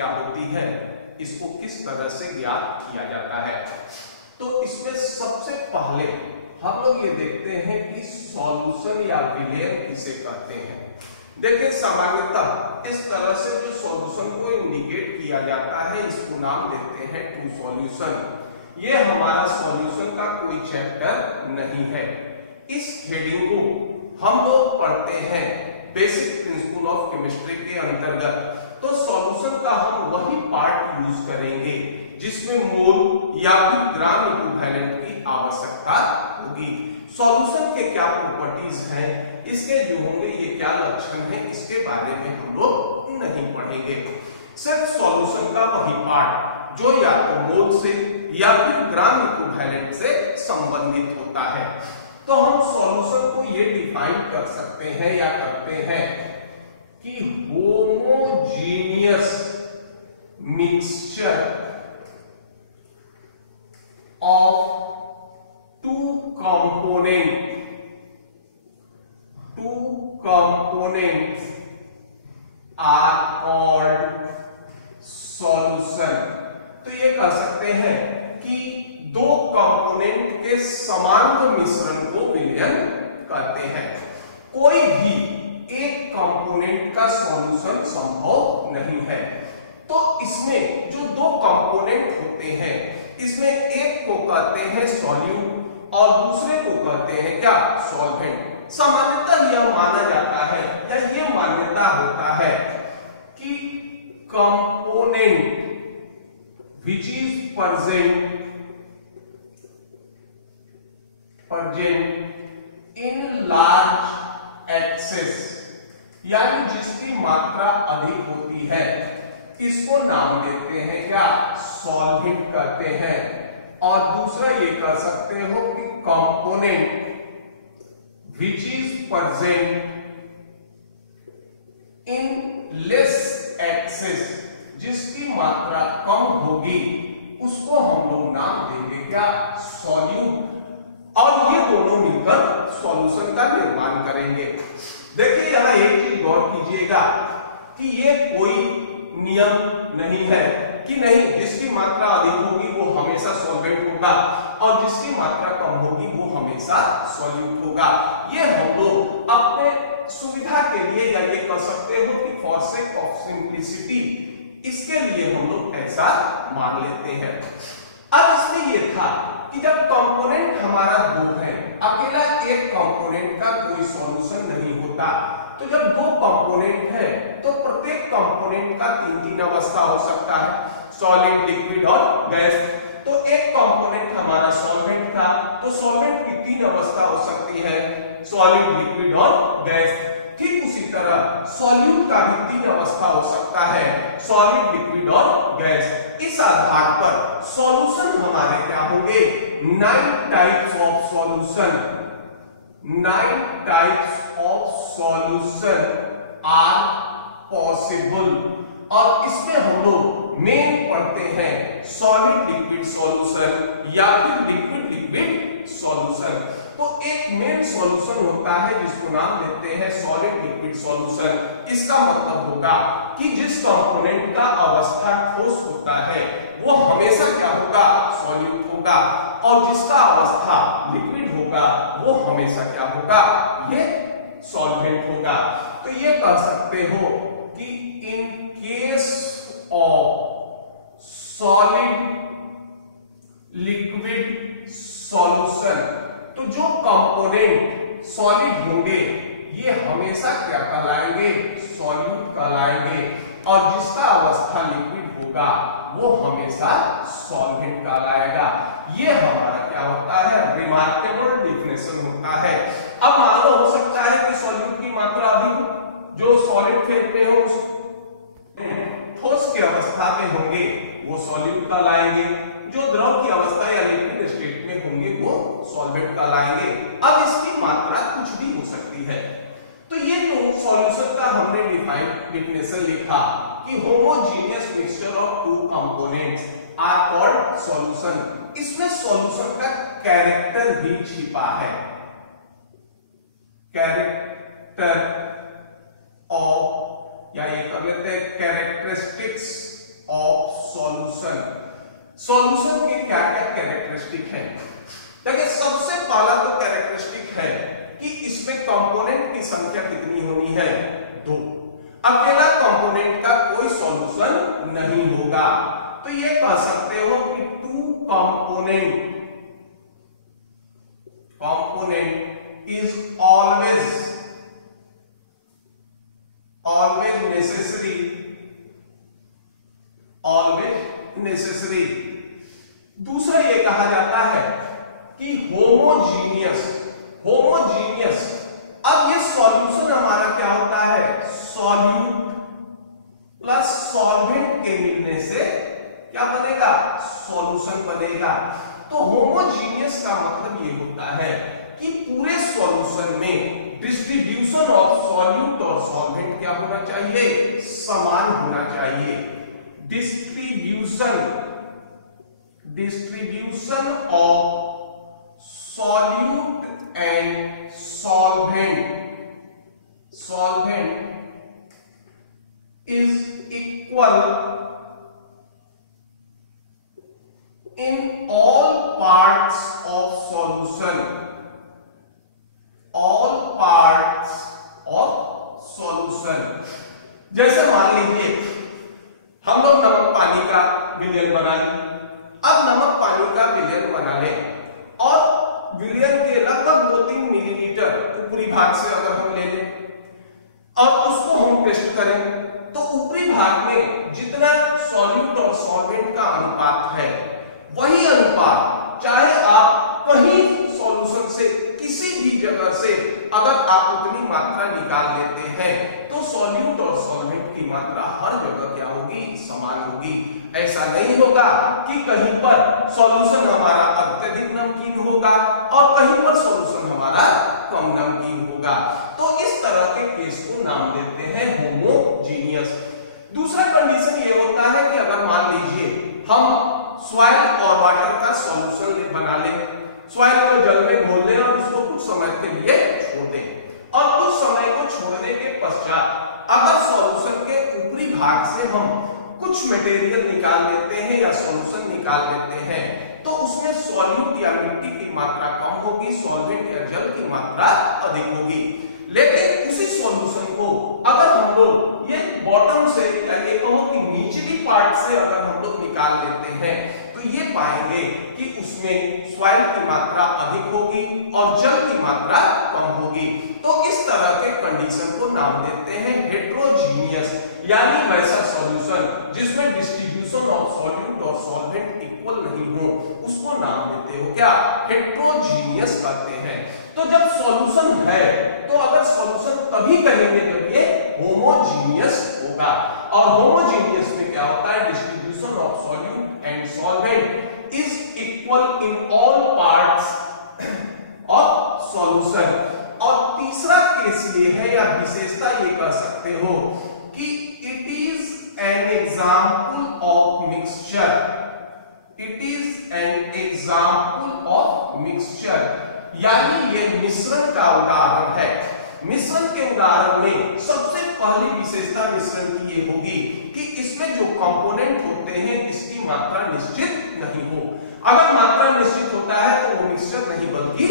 क्या होती है, इसको किस तरह से ज्ञात किया जाता है। तो इसमें सबसे पहले हम लोग ये देखते हैं कि सॉल्यूशन या विलयन किसे कहते हैं। देखिए सामान्यतः इस तरह से जो सॉल्यूशन को इंडिकेट किया जाता है इसको नाम देते हैं टू सॉल्यूशन। ये हमारा सॉल्यूशन का कोई चैप्टर नहीं है। इस हेडिंग को हम लोग पढ़ते हैं बेसिक प्रिंसिपल ऑफ केमिस्ट्री के अंतर्गत। तो सॉल्यूशन का हम वही पार्ट यूज करेंगे जिसमें मोल या फिर ग्राम इक्विवेलेंट की आवश्यकता होगी। सॉल्यूशन के क्या प्रॉपर्टीज हैं, इसके जो होंगे ये क्या लक्षण हैं, इसके बारे में हम लोग नहीं पढ़ेंगे। सिर्फ सॉल्यूशन का वही पार्ट जो या तो मोल से या फिर ग्राम इक्विवेलेंट से संबंधित होता है। तो हम सॉल्यूशन को ये डिफाइन कर सकते हैं या करते हैं कि homogeneous mixture of two components are called solution। तो ये कह सकते हैं कि दो कंपोनेंट के समांग मिश्रण को विलयन कहते हैं। कोई भी एक कंपोनेंट का सॉल्यूशन संभव नहीं है। तो इसमें जो दो कंपोनेंट होते हैं इसमें एक को कहते हैं सॉल्यूट और दूसरे को कहते हैं क्या, सॉल्वेंट। सामान्यतः यह माना जाता है या ये मान्यता होता है कि component which is present in large excess, यानी जिसकी मात्रा अधिक होती है इसको नाम देते हैं क्या, सॉल्वेंट कहते हैं। और दूसरा ये कह सकते हो कि component which is present in less excess, जिसकी मात्रा कम होगी उसको हम लोग नाम देंगे क्या, सॉल्यूट। और ये दोनों मिलकर सॉल्यूशन का निर्माण करेंगे। देखिए यहां एक चीज गौर कीजिएगा कि ये कोई नियम नहीं है कि नहीं जिसकी मात्रा अधिक होगी वो हमेशा सॉल्वेंट होगा और जिसकी मात्रा कम होगी वो हमेशा सॉल्यूट होगा। ये हम लोग अपने सुविधा के लिए या ये कह सकते हो कि फॉर सेक ऑफ सिंप्लिसिटी इसके लिए हम लोग ऐसा मान लेते हैं। अब इसमें यह था कि जब कंपोनेंट हमारा दो है, अकेला एक कंपोनेंट का कोई सॉल्यूशन नहीं होता। तो जब दो कंपोनेंट है तो प्रत्येक कंपोनेंट का तीन अवस्था हो सकता है, सॉलिड, लिक्विड और गैस। तो एक कंपोनेंट हमारा सॉल्वेंट था तो सॉल्वेंट की तीन अवस्था हो सकती है, सॉलिड, लिक्विड और गैस। ठीक उसी तरह सॉल्यूट का भी तीन अवस्था हो सकता है, सॉलिड, लिक्विड और गैस। इस आधार पर सॉल्यूशन हमारे क्या होंगे, 9 types of solution. 9 types of solution are possible. और इसमें हम लोग मेन पढ़ते हैं सॉलिड लिक्विड सॉल्यूशन या फिर लिक्विड लिक्विड सॉल्यूशन। तो एक मेन सॉल्यूशन होता है जिसको नाम देते हैं सॉलिड लिक्विड सॉल्यूशन। इसका मतलब होगा कि जिस कंपोनेंट का अवस्था ठोस होता है वो हमेशा क्या होगा, सॉल्यूट होगा, और जिसका अवस्था लिक्विड होगा वो हमेशा क्या होगा, ये सॉल्वेंट होगा। तो ये कह सकते हो कि in case of solid liquid solution, तो जो कंपोनेंट सॉलिड होंगे ये हमेशा क्या कहलाएंगे, सॉल्यूट कहलाएंगे, और जिसका अवस्था लिक्विड होगा वो हमेशा सॉल्वेंट कहलाएगा। ये हमारा क्या होता है, रिमार्केबल डेफिनेशन होता है। अब मान लो हो सकता है कि सॉल्यूट की मात्रा अधिक हो, जो सॉलिड फेज में हो ठोस की अवस्था में होंगे वो सॉल्यूट कहलाएंगे, जो द्रव की अवस्था या लिक्विड स्टेट में होंगे वो सॉल्वेंट कहलाएंगे। अब इसकी मात्रा कुछ भी हो सकती है। तो ये जो सॉल्यूशन का हमने डेफिनेशन लिखा कि homogeneous mixture of two components are called solution. इसमें सॉल्यूशन का कैरेक्टर भी छिपा है, कैरेक्टर ऑफ, या ये कर लेते हैं कैरेक्टरिस्टिक्स सॉल्यूशन के क्या क्या कैरेक्टरिस्टिक है। देखिए सबसे पहला तो कैरेक्टरिस्टिक है कि इसमें कंपोनेंट की संख्या कितनी होनी है, 2। अकेला कंपोनेंट का कोई सॉल्यूशन नहीं होगा। तो ये कह सकते हो कि 2 कंपोनेंट is always necessary। दूसरा ये कहा जाता है कि होमोजीनियस। अब ये सॉल्यूशन हमारा क्या होता है, सॉल्यूट प्लस सॉल्वेंट के मिलने से क्या बनेगा, सॉल्यूशन बनेगा। तो होमोजीनियस का मतलब ये होता है कि पूरे सॉल्यूशन में डिस्ट्रीब्यूशन ऑफ सॉल्यूट और सॉल्वेंट क्या होना चाहिए, समान होना चाहिए। Distribution of solute and solvent is equal in all parts of solution। जैसे मान लीजिए हम लोग नमक पानी का विलयन बना लें। अब नमक पानी का विलयन बना लें और विलयन के लगभग 2-3 मिलीलीटर ऊपरी भाग से अगर हम ले लें और उसको हम टेस्ट करें तो ऊपरी भाग में जितना सॉल्यूट और सॉल्वेंट का अनुपात है वही अनुपात चाहे आप कहीं सॉल्यूशन से किसी भी जगह से अगर आप उतनी मात्रा निकाल लेते हैं तो सॉल्यूट और सॉल्वेंट की मात्रा हर जगह क्या होगी, समान होगी। ऐसा नहीं होगा कि कहीं पर सॉल्यूशन हमारा अत्यधिक नमकीन होगा और कहीं पर सॉल्यूशन हमारा कम नमकीन होगा। तो इस तरह के केस को नाम देते हैं होमोजीनियस। दूसरा कंडीशन ये होता है कि अगर मान लीजिए हम सॉइल और वाटर का सॉल्यूशन बना लें, सॉइल को जल में घोल दें और उसको कुछ समय के लिए छोड़ दें और कुछ समय को छोड़ने के पश्चात अगर सॉल्यूशन के ऊपरी भाग से हम कुछ मटेरियल निकाल लेते हैं या सॉल्यूशन निकाल लेते हैं तो उसमें सॉल्यूट या मिट्टी की मात्रा कम होगी, सॉल्वेंट या जल की मात्रा अधिक होगी। लेकिन उसी सॉल्यूशन को अगर हम लोग ये बॉटम से या ये कहो कि निचली पार्ट से अगर हम लोग निकाल लेते हैं तो ये पाएंगे कि उसमें सॉइल की मात्रा अधिक होगी और जल की मात्रा कम होगी। तो इस तरह के कंडीशन को नाम देते हैं हेटेरोजीनियस, यानी वैसा सॉल्यूशन जिसमें डिस्ट्रीब्यूशन ऑफ सॉल्यूट और सॉल्वेंट इक्वल नहीं हो उसको नाम देते हो क्या, हेटेरोजीनियस कहते हैं। तो जब सॉल्यूशन है तो अगर सॉल्यूशन तभी कहेंगे जब ये होमोजीनियस होगा। और होमोजीनियस में क्या होता है, distribution of solute and solvent is equal in all parts of solution. और तीसरा केस ये है या विशेषता ये कह सकते हो कि it is an example of mixture. It is an example of mixture, यानी ये मिश्रण का उदाहरण है। मिश्रण के उदाहरण में सबसे पहली विशेषता मिश्रण की ये होगी कि इसमें जो कंपोनेंट होते हैं इसकी मात्रा निश्चित नहीं हो। अगर मात्रा निश्चित होता है तो वो मिक्सचर नहीं बल्कि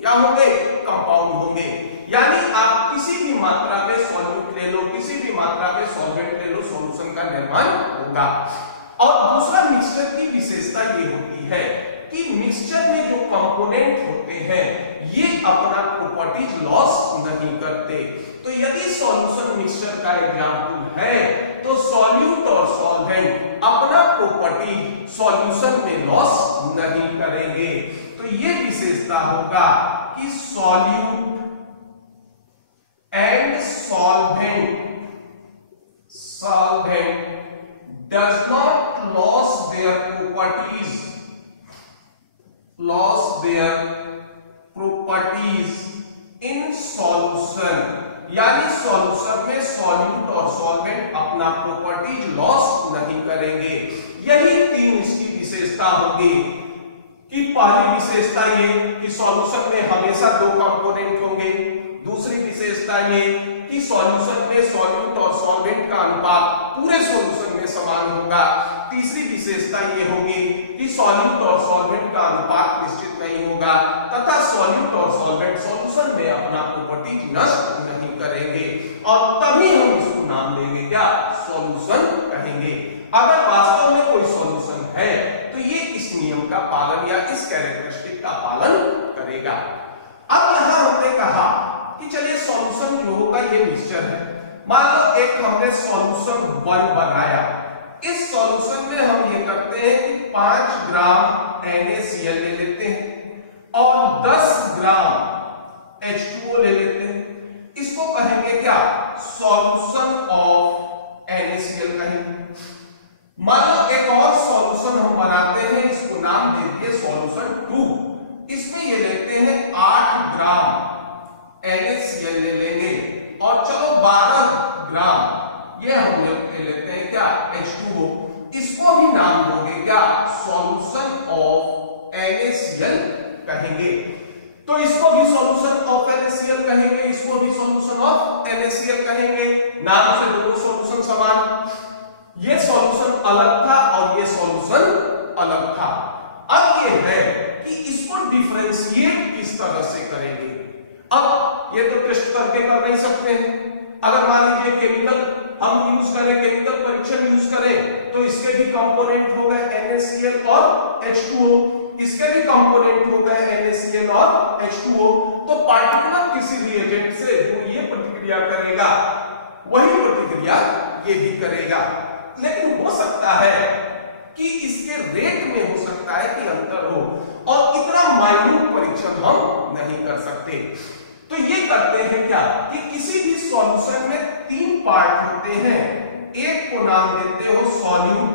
क्या होंगे, कंपाउंड होंगे। यानी आप किसी भी मात्रा में सॉल्यूट ले लो, किसी भी मात्रा में सॉल्वेंट ले लो, सॉल्यूशन का निर्माण होगा। और दूसरा मिक्सचर की विशेषता ये होती है कि मिक्सचर में जो कंपोनेंट होते हैं ये अपना प्रॉपर्टीज लॉस नहीं करते। तो यदि सॉल्यूशन मिक्सचर का एग्जांपल है तो सॉल्यूट और सॉल्वेंट अपना प्रॉपर्टी सॉल्यूशन में लॉस नहीं करेंगे। तो ये विशेषता होगा कि solute and solvent does not lose their properties in solution, यानी सॉल्यूशन में सॉल्यूट और सॉल्वेंट अपना प्रॉपर्टीज लॉस नहीं करेंगे। यही तीन इसकी विशेषता होगी कि पहली विशेषता ये कि सॉल्यूशन में हमेशा 2 कंपोनेंट होंगे। दूसरी विशेषता ये कि सॉल्यूशन में सॉल्यूट और सॉल्वेंट का अनुपात पूरे सॉल्यूशन में समान होगा। तीसरी विशेषता ये होगी कि सॉल्यूट और सॉल्वेंट का अनुपात निश्चित नहीं होगा तथा सॉल्यूट और सॉल्वेंट सॉल्यूशन में अपना प्रॉपर्टी नष्ट नहीं करेंगे और तभी हम इसको नाम देंगे क्या, सॉल्यूशन कहेंगे। अगर वास्तव में कोई सॉल्यूशन है तो ये इस नियम का पालन या इस कैरेक्टरिस्टिक का पालन करेगा। अब यहां हमने कहा कि चलिए सॉल्यूशन जो होगा ये मिक्सचर है। मान लो एक हमने सॉल्यूशन 1 बनाया, इस सॉल्यूशन में हम ये करते हैं कि 5 ग्राम NaCl ले लेते हैं और 10 ग्राम H2O ले लेते हैं। इसको कहेंगे क्या, सॉल्यूशन ऑफ NaCl कहेंगे। मान लो एक और सॉल्यूशन हम बनाते हैं, इसको नाम दे दिए सॉल्यूशन 2। इसमें ये लेते हैं 8 ग्राम NaCl ले लेंगे और चलो 12 ग्राम ये हम ले लेते हैं क्या, H2O। इसको भी नाम दोगे क्या, सॉल्यूशन ऑफ NaCl कहेंगे। तो इसको भी सॉल्यूशन ऑफ NaCl कहेंगे, इसको भी सॉल्यूशन ऑफ NaCl कहेंगे। नाम से दोनों सॉल्यूशन समान, ये सॉल्यूशन अलग था और ये सॉल्यूशन अलग था। अब ये है कि इसको डिफरेंशिएट किस तरह से करेंगे। अब ये तो टेस्ट करके कर नहीं सकते हैं। अगर मान लीजिए केमिकल हम यूज करें, केमिकल परीक्षण यूज करें, तो इसके भी कंपोनेंट हो गए NaCl और H2O, इसके भी कंपोनेंट हो गए NaCl और H2O। तो पार्टिकुलर किसी रिएजेंट से जो ये प्रतिक्रिया करेगा वही प्रतिक्रिया ये भी करेगा, लेकिन हो सकता है कि इसके रेट में हो सकता है कि अंतर हो और इतना माइन्यूट परीक्षण हम नहीं कर सकते। तो ये करते हैं क्या कि किसी भी सॉल्यूशन में 3 पार्ट होते हैं। एक को नाम देते हो सॉल्यूट,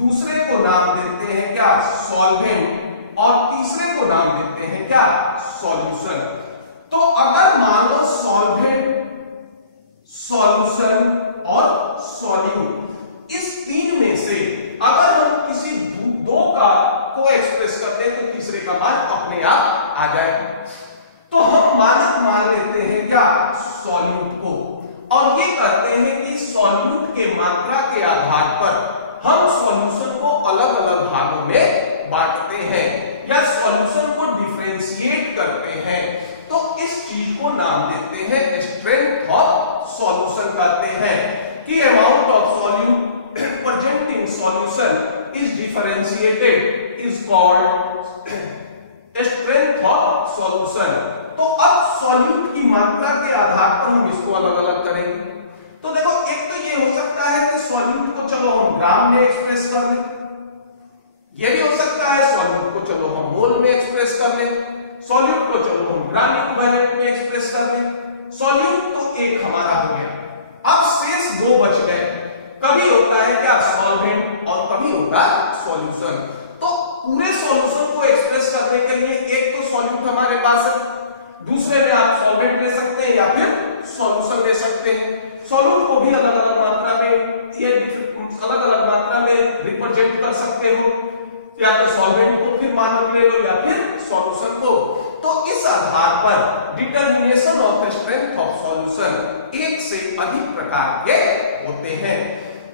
दूसरे को नाम देते हैं क्या, सॉल्वेंट, और तीसरे को नाम देते हैं क्या, सॉल्यूशन। तो अगर मान लो सॉल्वेंट, सॉल्यूशन और सॉल्यूट, इस 3 में से अगर हम किसी दो का को एक्सप्रेस करते हैं तो तीसरे का मान अपने आप आ जाएगा। तो हम मानक मान लेते हैं क्या, सॉल्यूट को, और ये कहते हैं कि सॉल्यूट के मात्रा के आधार पर हम सॉल्यूशन को अलग अलग भागों में बांटते हैं या सॉल्यूशन को डिफरेंशिएट करते हैं। तो इस चीज को नाम देते हैं स्ट्रेंथ ऑफ सॉल्यूशन। कहते हैं कि amount of solute present in solution is differentiated is called strength of solution। तो अब सॉल्यूट की मात्रा के आधार पर हम इसको अलग अलग करेंगे। तो देखो, एक तो ये हो सकता है कि सॉल्यूट को चलो हम ग्राम में एक्सप्रेस कर लें, ये भी हो सकता है सॉल्यूट को चलो हम मोल में एक्सप्रेस कर लें, सॉल्यूट को चलो हम ग्राम इक्विवेलेंट में एक्सप्रेस कर लें। सॉल्यूट तो एक हमारा हो गया, अब शेष 2 बच गए। कभी होता है क्या, सॉल्वेंट, और कभी होगा सॉल्यूशन। तो पूरे सॉल्यूशन को एक्सप्रेस करने के लिए एक तो सॉल्यूट हमारे पास है, दूसरे में आप सॉल्वेंट ले सकते हैं या फिर सॉल्यूशन ले सकते हैं। सॉल्यूट को भी अलग अलग मात्रा में ये अलग अलग मात्रा में रिप्रेजेंट कर सकते हो, या तो सॉल्वेंट को फिर मानक ले लो या फिर सॉल्यूशन को। तो इस आधार पर determination of strength of solution एक से अधिक प्रकार के होते हैं।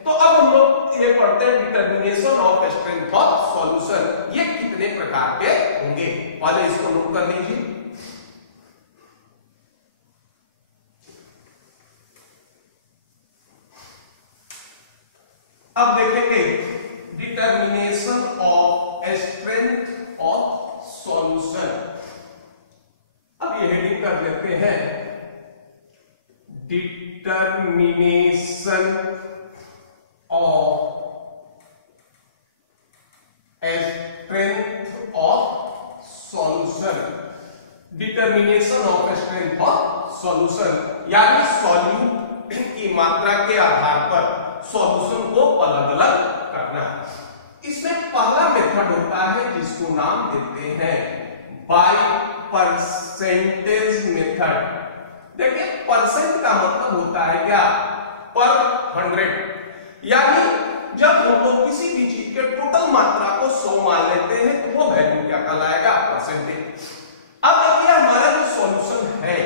तो अब हम लोग ये पढ़ते हैं determination of strength of solution, ये कितने प्रकार के होंगे। पहले इसको नोट कर लीजिए। अब देखेंगे determination of strength of solution. अब ये हेडिंग कर लेते हैं, determination of strength of solution. Determination of strength of solution यानी सॉल्यूट की मात्रा के आधार पर सॉल्यूशन को अलग अलग करना। इसमें पहला मेथड होता है जिसको नाम देते हैं बाय परसेंटेज मेथड। देखिए, परसेंट का मतलब होता है क्या, पर 100। यानी जब हम लोग किसी भी चीज के टोटल मात्रा को 100 मान लेते हैं तो वो वैल्यू क्या कहलाएगा, परसेंटेज। अब देखिए, हमारा जो सॉल्यूशन है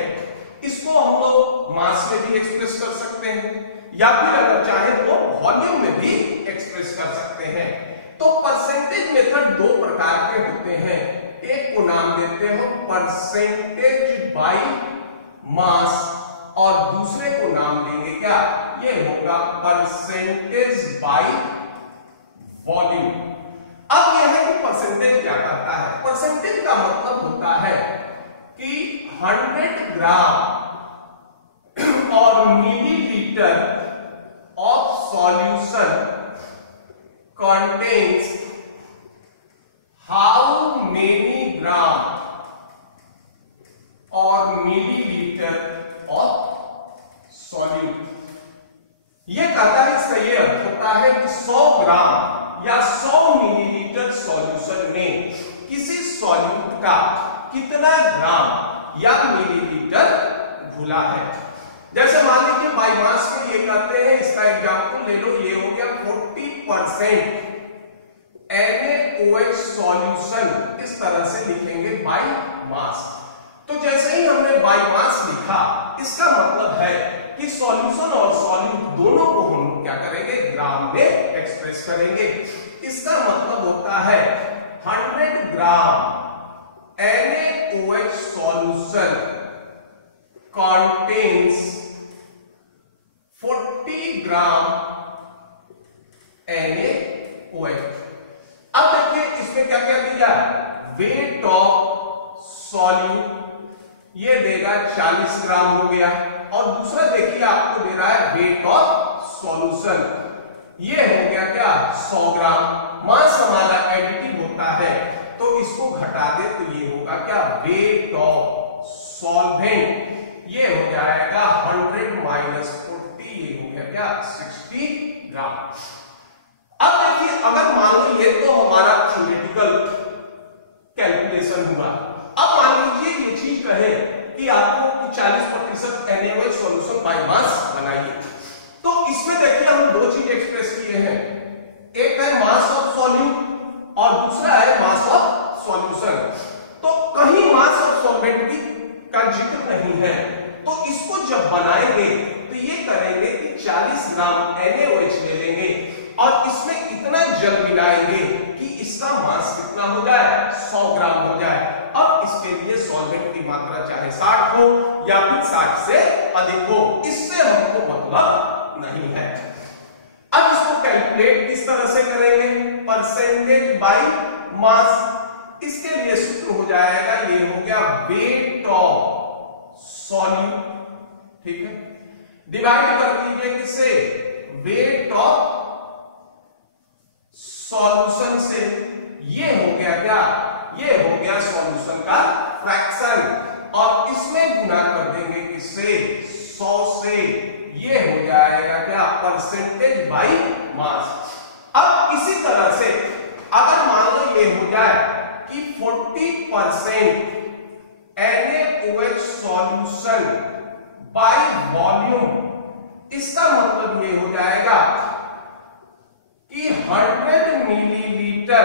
इसको हम लोग मास में भी एक्सप्रेस कर सकते हैं या फिर अगर चाहे तो वॉल्यूम में भी एक्सप्रेस कर सकते वॉल्यूम। अब यह है कि परसेंटेज क्या करता है। परसेंटेज का मतलब होता है कि 100 ग्राम और millilitre of solution contains how many gram or milliliter of solute। ये कहता है, इसका ये अर्थ होता है कि 100 ग्राम या 100 मिलीलीटर सॉल्यूशन में किसी सॉल्यूट का कितना ग्राम या मिलीलीटर घुला है। जैसे मान लीजिए बाई मास के लिए कहते हैं, इसका एग्जांपल ले लो, ये हो गया 40% NaOH सॉल्यूशन, इस तरह से लिखेंगे बाई मास। तो जैसे ही हमने बाई मास लिखा, इसका मतलब है कि सॉल्यूशन और सॉल्यूट दोनों को हम क्या करेंगे, ग्राम में एक्सप्रेस करेंगे। इसका मतलब होता है 100 ग्राम NaOH सॉल्यूशन contains 40 ग्राम NaOH। अब देखिए इसमें क्या क्या दिया, वेट ऑफ सॉल्यूट ये देगा 40 ग्राम हो गया, और दूसरा देखिए आपको दे रहा है वेट ऑफ सॉल्यूशन, ये हो गया क्या 100 ग्राम। मास हमारा एडिटिव होता है, तो इसको घटा दे तो ये होगा क्या, वेट ऑफ सॉल्वेंट, ये हो जाएगा 100 माइनस 40, ये हो गया क्या 60 ग्राम। अब देखिए अगर मान लो ये तो हमारा थ्योरेटिकल कैलकुलेशन हुआ। अब मान लीजिए ये चीज कहे कि आपको 40% NaOH सॉल्यूशन बाय मास बनाइए, तो इसमें देखिए हम दो चीज एक्सप्रेस किए हैं, एक है मास ऑफ सॉल्यूट और दूसरा है मास ऑफ सॉल्यूशन। तो कहीं मास ऑफ सॉल्वेंट की का जिक्र नहीं है, तो इसको जब बनाएंगे तो ये करेंगे कि 40 ग्राम NaOH ले लेंगे और इसमें इतना जल मिलाएंगे कि इसका मास कितना हो जाए, 100 ग्राम हो जाए। अब इसके लिए सॉल्वेंट की मात्रा चाहे 60 हो या फिर 60 से अधिक हो, इससे हमको मतलब नहीं है। अब इसको कैलकुलेट किस तरह से करेंगे, परसेंटेज बाई मास। इसके लिए सूत्र हो जाएगा, ये हो गया वेट ऑफ सॉल्यूट, ठीक है, डिवाइड कर दीजिए किससे, वेट ऑफ सॉल्यूशन से। ये हो गया क्या, ये हो गया सॉल्यूशन का फ्रैक्शन, और इसमें गुना कर देंगे किससे, 100 से, ये हो जाएगा क्या परसेंटेज बाई मास। अब इसी तरह से अगर मान लो ये हो जाए कि 40% NaOH सॉल्यूशन बाय वॉल्यूम, इसका मतलब ये हो जाएगा कि 100 millilitre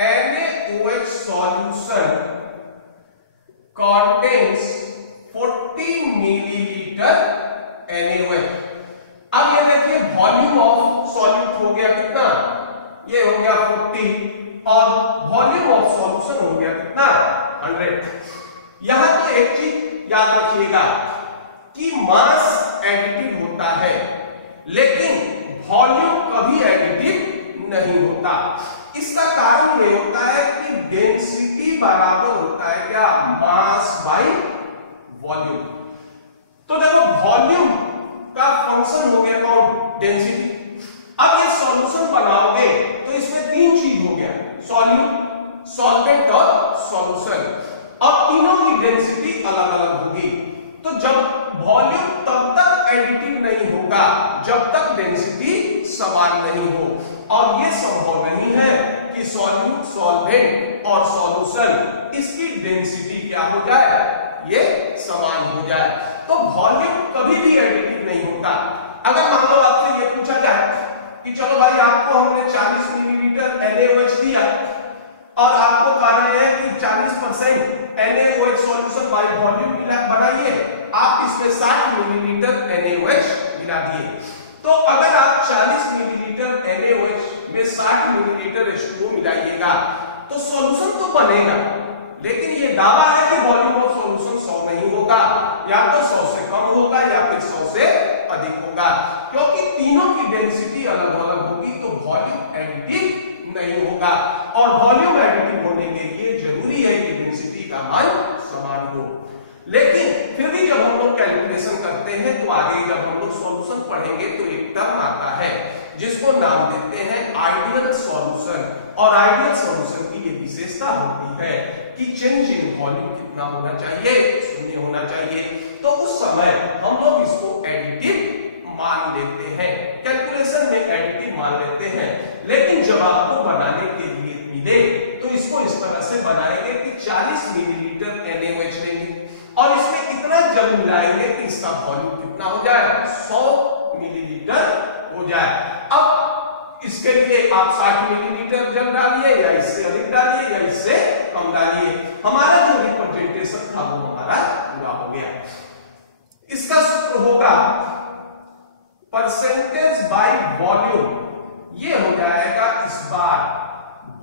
NaOH solution contains 40 millilitre NaOH। अब ये देखिए वॉल्यूम ऑफ सॉल्यूट हो गया कितना, ये हो गया 40, और वॉल्यूम ऑफ सॉल्यूशन हो गया कितना 100। यहां तो एक चीज याद रखिएगा कि मास एडिटिव होता है, लेकिन वॉल्यूम कभी एडिटिव नहीं होता। इसका कारण ये होता है कि डेंसिटी बराबर होता है क्या, मास बाई वॉल्यूम। तो देखो वॉल्यूम का फंक्शन हो गया कौन, डेंसिटी। अब ये सॉल्यूशन बनाओगे तो इसमें तीन चीज हो गया, सॉल्यूट, सॉल्वेंट और सॉल्यूशन, और तीनों की डेंसिटी अलग अलग होगी। तो जब वॉल्यूम तब तक एडिटिव नहीं होगा जब तक डेंसिटी समान नहीं हो, और ये संभव नहीं है कि सॉल्यूट, सॉल्वेंट और सॉल्यूशन इसकी डेंसिटी क्या हो जाए, ये समान हो जाए। तो वॉल्यूम कभी भी एडिटिव नहीं होता। अगर मान लो आपसे ये पूछा जाए कि चलो भाई आपको हमने 40 मिलीलीटर NaOH दिया और आपको कह रहे हैं कि 40% NaOH सॉल्यूशन बाय वॉल्यूम बनाइए, आप इसमें 60 मिलीलीटर NaOH मिला दिए। तो अगर आप 40 मिलीलीटर NaOH में 60 मिलीलीटर H2O मिलाइएगा तो सॉल्यूशन तो बनेगा, लेकिन ये दावा है कि वॉल्यूम ऑफ सॉल्यूशन 100 नहीं होगा, या तो 100 से कम होगा या फिर 100 से अधिक होगा, क्योंकि तीनों की डेंसिटी अलग अलग होगी। तो वॉल्यूम होगा। और वॉल्यूम एडिटिव होने के लिए जरूरी है कि डेंसिटी का मान समान हो। लेकिन फिर भी जब हम लोग कैलकुलेशन करते हैं तो आगे जब हम लोग सॉल्यूशन पढ़ेंगे तो एक टर्म आता है जिसको नाम देते हैं आइडियल सॉल्यूशन। और आइडियल सॉल्यूशन की ये विशेषता होती है कि चेंज इन वॉल्यूम कितना होना चाहिए, शून्य होना चाहिए। तो उस समय हम लोग इसको एडिटिव मान लेते हैं, कैलकुलेशन में एडिटिव मान लेते हैं। लेकिन जब आपको बनाने के लिए मिले तो इसको इस तरह से बनाएंगे कि 40 मिलीलीटर NaOH लेंगे और इसमें इतना जल मिलाएंगे कि इसका वॉल्यूम कितना हो जाए, 100 मिलीलीटर हो जाए। अब इसके लिए आप 60 मिलीलीटर जल डालिए या इससे अधिक डालिए या इससे कम डालिए। हमारा जो रिप्रेजेंटेशन था वो हमारा पूरा हो गया। इसका सूत्र होगा परसेंटेज बाय वॉल्यूम। ये हो जाएगा इस बार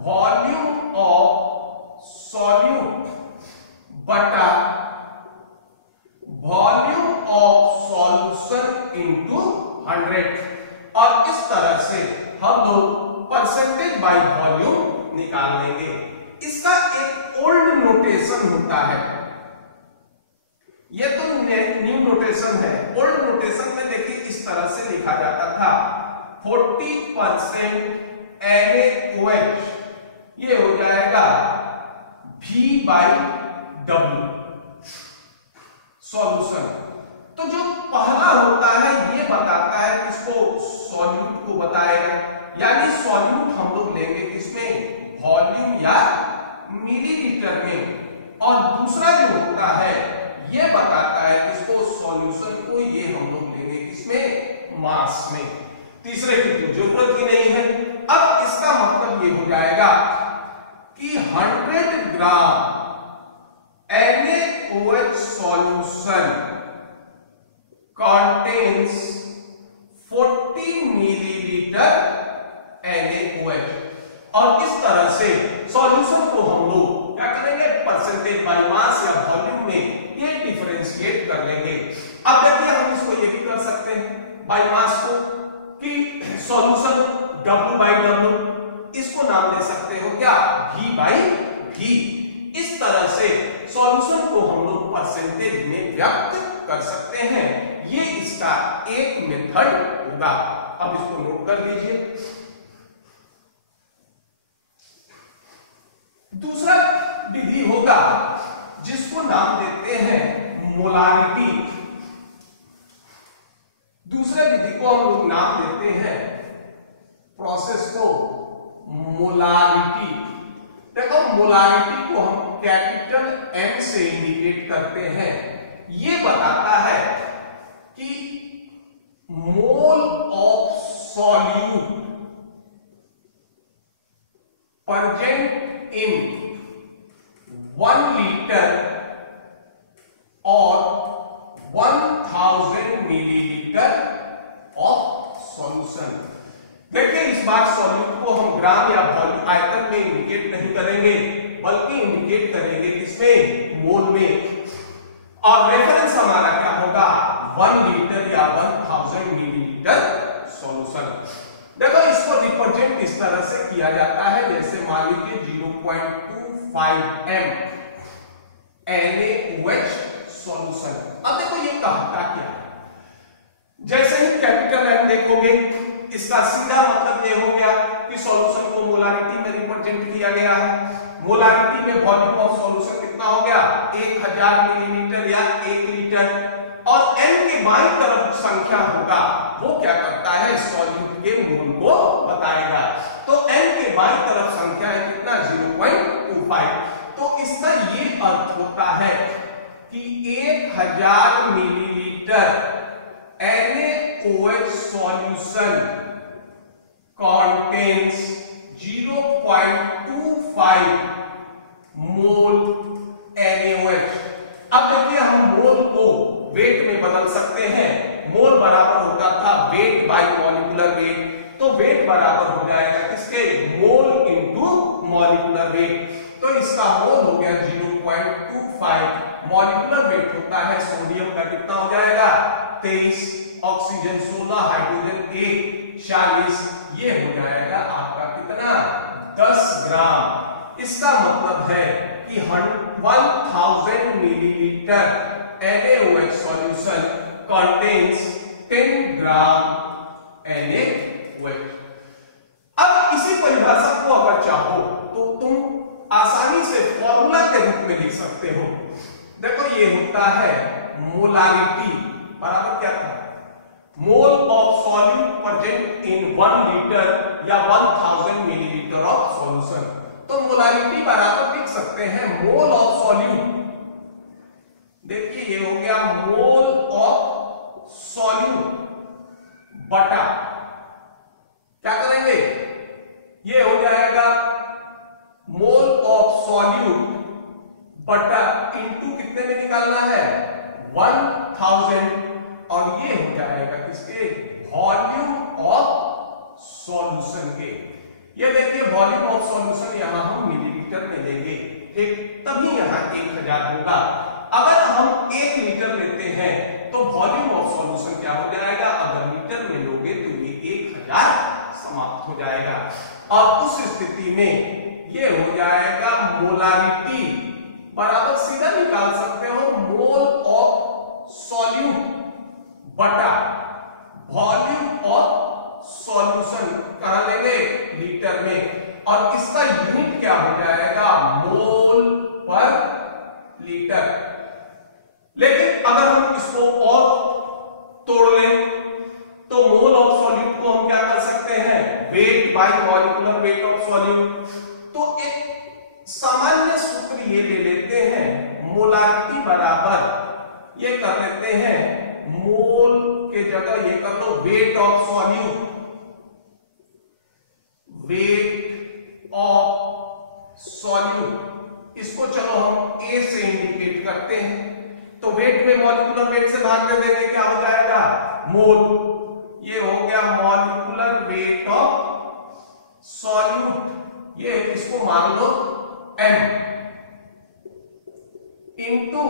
वॉल्यूम ऑफ सॉल्यूट बटा वॉल्यूम ऑफ सॉल्यूशन इनटू 100। और इस तरह से हम लोग परसेंटेज बाय वॉल्यूम निकाल लेंगे। इसका एक ओल्ड नोटेशन होता है, ये तो न्यू नोटेशन है। ओल्ड नोटेशन में देखिए इस तरह से लिखा जाता था 40% NaOH, ये हो जाएगा V/W सॉल्यूशन। तो जो पहला होता है ये बताता है किसको, सॉल्यूट को बताएगा, यानी सॉल्यूट हम लोग लेंगे किसमें, वॉल्यूम या मिलीलीटर में। और दूसरा जो होता है ये बताता है किसको, सॉल्यूशन को, ये हम लोग लेंगे किसमें, मास में। तीसरे की तो जरूरत ही नहीं है। अब इसका मतलब ये हो जाएगा कि 100 ग्राम NaOH solution contains 40 millilitre NaOH। और इस तरह से सॉल्यूशन को हम लोग क्या करेंगे, परसेंटेज बाय मास या वॉल्यूम में ये डिफरेंशिएट कर लेंगे। अब देखिए हम इसको ये भी कर सकते हैं बाय मास को कि सॉल्यूशन W/W, इसको नाम दे सकते हो क्या, V/V। इस तरह से सॉल्यूशन को हम लोग परसेंटेज में व्यक्त कर सकते हैं। ये इसका एक मेथड होगा। अब इसको नोट कर लीजिए। दूसरा विधि होगा जिसको नाम देते हैं मोलारिटी। दूसरे विधि को हम लोग नाम देते हैं, प्रोसेस को मोलारिटी। देखो मोलारिटी को हम कैपिटल M से इंडिकेट करते हैं। ये बताता है कि मोल of solute present in 1 litre और 1000 मिलीलीटर ऑफ सॉल्यूशन। देखिए इस बार सॉल्यूट को हम ग्राम या वॉल्यूम आयतन में इंडिकेट नहीं करेंगे बल्कि इंडिकेट करेंगे किसमें, मोल में। और रेफरेंस हमारा क्या होगा, 1 लीटर या 1000 मिलीलीटर सॉल्यूशन। देखो इसको रिप्रेजेंट इस तरह से किया जाता है, जैसे मान लीजिए 0.25 m NaOH सॉल्यूशन। अब देखो ये कहता क्या है, जैसे ही कैपिटल M देखोगे इसका सीधा मतलब ये हो गया कि सॉल्यूशन को मोलारिटी में रिप्रेजेंट किया गया है। मोलारिटी में वॉल्यूम ऑफ सॉल्यूशन कितना हो गया, 1000 मिलीलीटर या 1 लीटर। और n के बाईं तरफ संख्या होगा वो क्या करता है, सॉल्यूट के मोल को बताएगा। तो n के बाईं तरफ संख्या है कितना, 0.25। तो इसका ये अर्थ होता है कि 1000 मिलीलीटर NaOH solution contains 0.25 मोल NaOH। अब देखिए हम मोल को वेट में बदल सकते हैं। मोल बराबर होता था वेट बाय मॉलिक्यूलर वेट, तो वेट बराबर हो जाएगा किसके, मोल इनटू मॉलिक्यूलर वेट। तो इसका मोल हो गया 0.25। मॉलिक्यूलर वेट होता है सोडियम का, कितना हो जाएगा 23, ऑक्सीजन 16, हाइड्रोजन 1, 40। ये हो जाएगा आपका कितना, 10 ग्राम। इसका मतलब है कि 1000 मिलीलीटर NaOH सॉल्यूशन कंटेन्स 10 ग्राम NaOH। अब इसी परिभाषा को अगर चाहो तो तुम आसानी से फॉर्मूला के रूप में लिख सकते हो। देखो ये होता है मोलारिटी बराबर क्या था, मोल of solute present in 1 litre या 1000 मिलीलीटर ऑफ सॉल्यूशन। तो मोलारिटी बराबर लिख सकते हैं मोल ऑफ सॉल्यूट। देखिए ये हो गया मोल ऑफ सॉल्यूट बटा क्या करेंगे, ये हो जाएगा मोल ऑफ सॉल्यूट बटा इनटू कितने में निकालना है 1000, और ये हो जाएगा किसके, वॉल्यूम ऑफ सॉल्यूशन के। ये देखिए वॉल्यूम ऑफ सॉल्यूशन यहां हम मिलीलीटर में लेंगे, ठीक, तभी यहां 1000 होगा। अगर हम 1 लीटर लेते हैं तो वॉल्यूम ऑफ सॉल्यूशन क्या हो जाएगा, अगर लीटर में लोगे तो ये 1000 समाप्त हो जाएगा। और उस स्थिति में ये हो जाएगा मोलारिटी बराबर सीधा निकाल सकते हो मोल ऑफ सॉल्यूट बटा वॉल्यूम ऑफ सॉल्यूशन, कहां लेंगे, लीटर में, और इसका यूनिट क्या हो जाएगा, मोल पर लीटर। लेकिन अगर हम इसको और तोड़ लें तो मोल ऑफ सॉल्यूट को हम क्या कर सकते हैं, weight by molecular weight of solute. तो एक सामान्य सूत्र ये ले लेते हैं, मोलारिटी बराबर ये कर लेते हैं मोल के जगह ये कर लो weight of solute, weight of solute. इसको चलो हम ए से इंडिकेट करते हैं, तो वेट में मॉलिक्यूलर वेट से भाग दे देंगे, क्या हो जाएगा, मोल। ये हो गया मॉलिक्यूलर वेट ऑफ सॉल्यूट, ये इसको मान लो m इंटू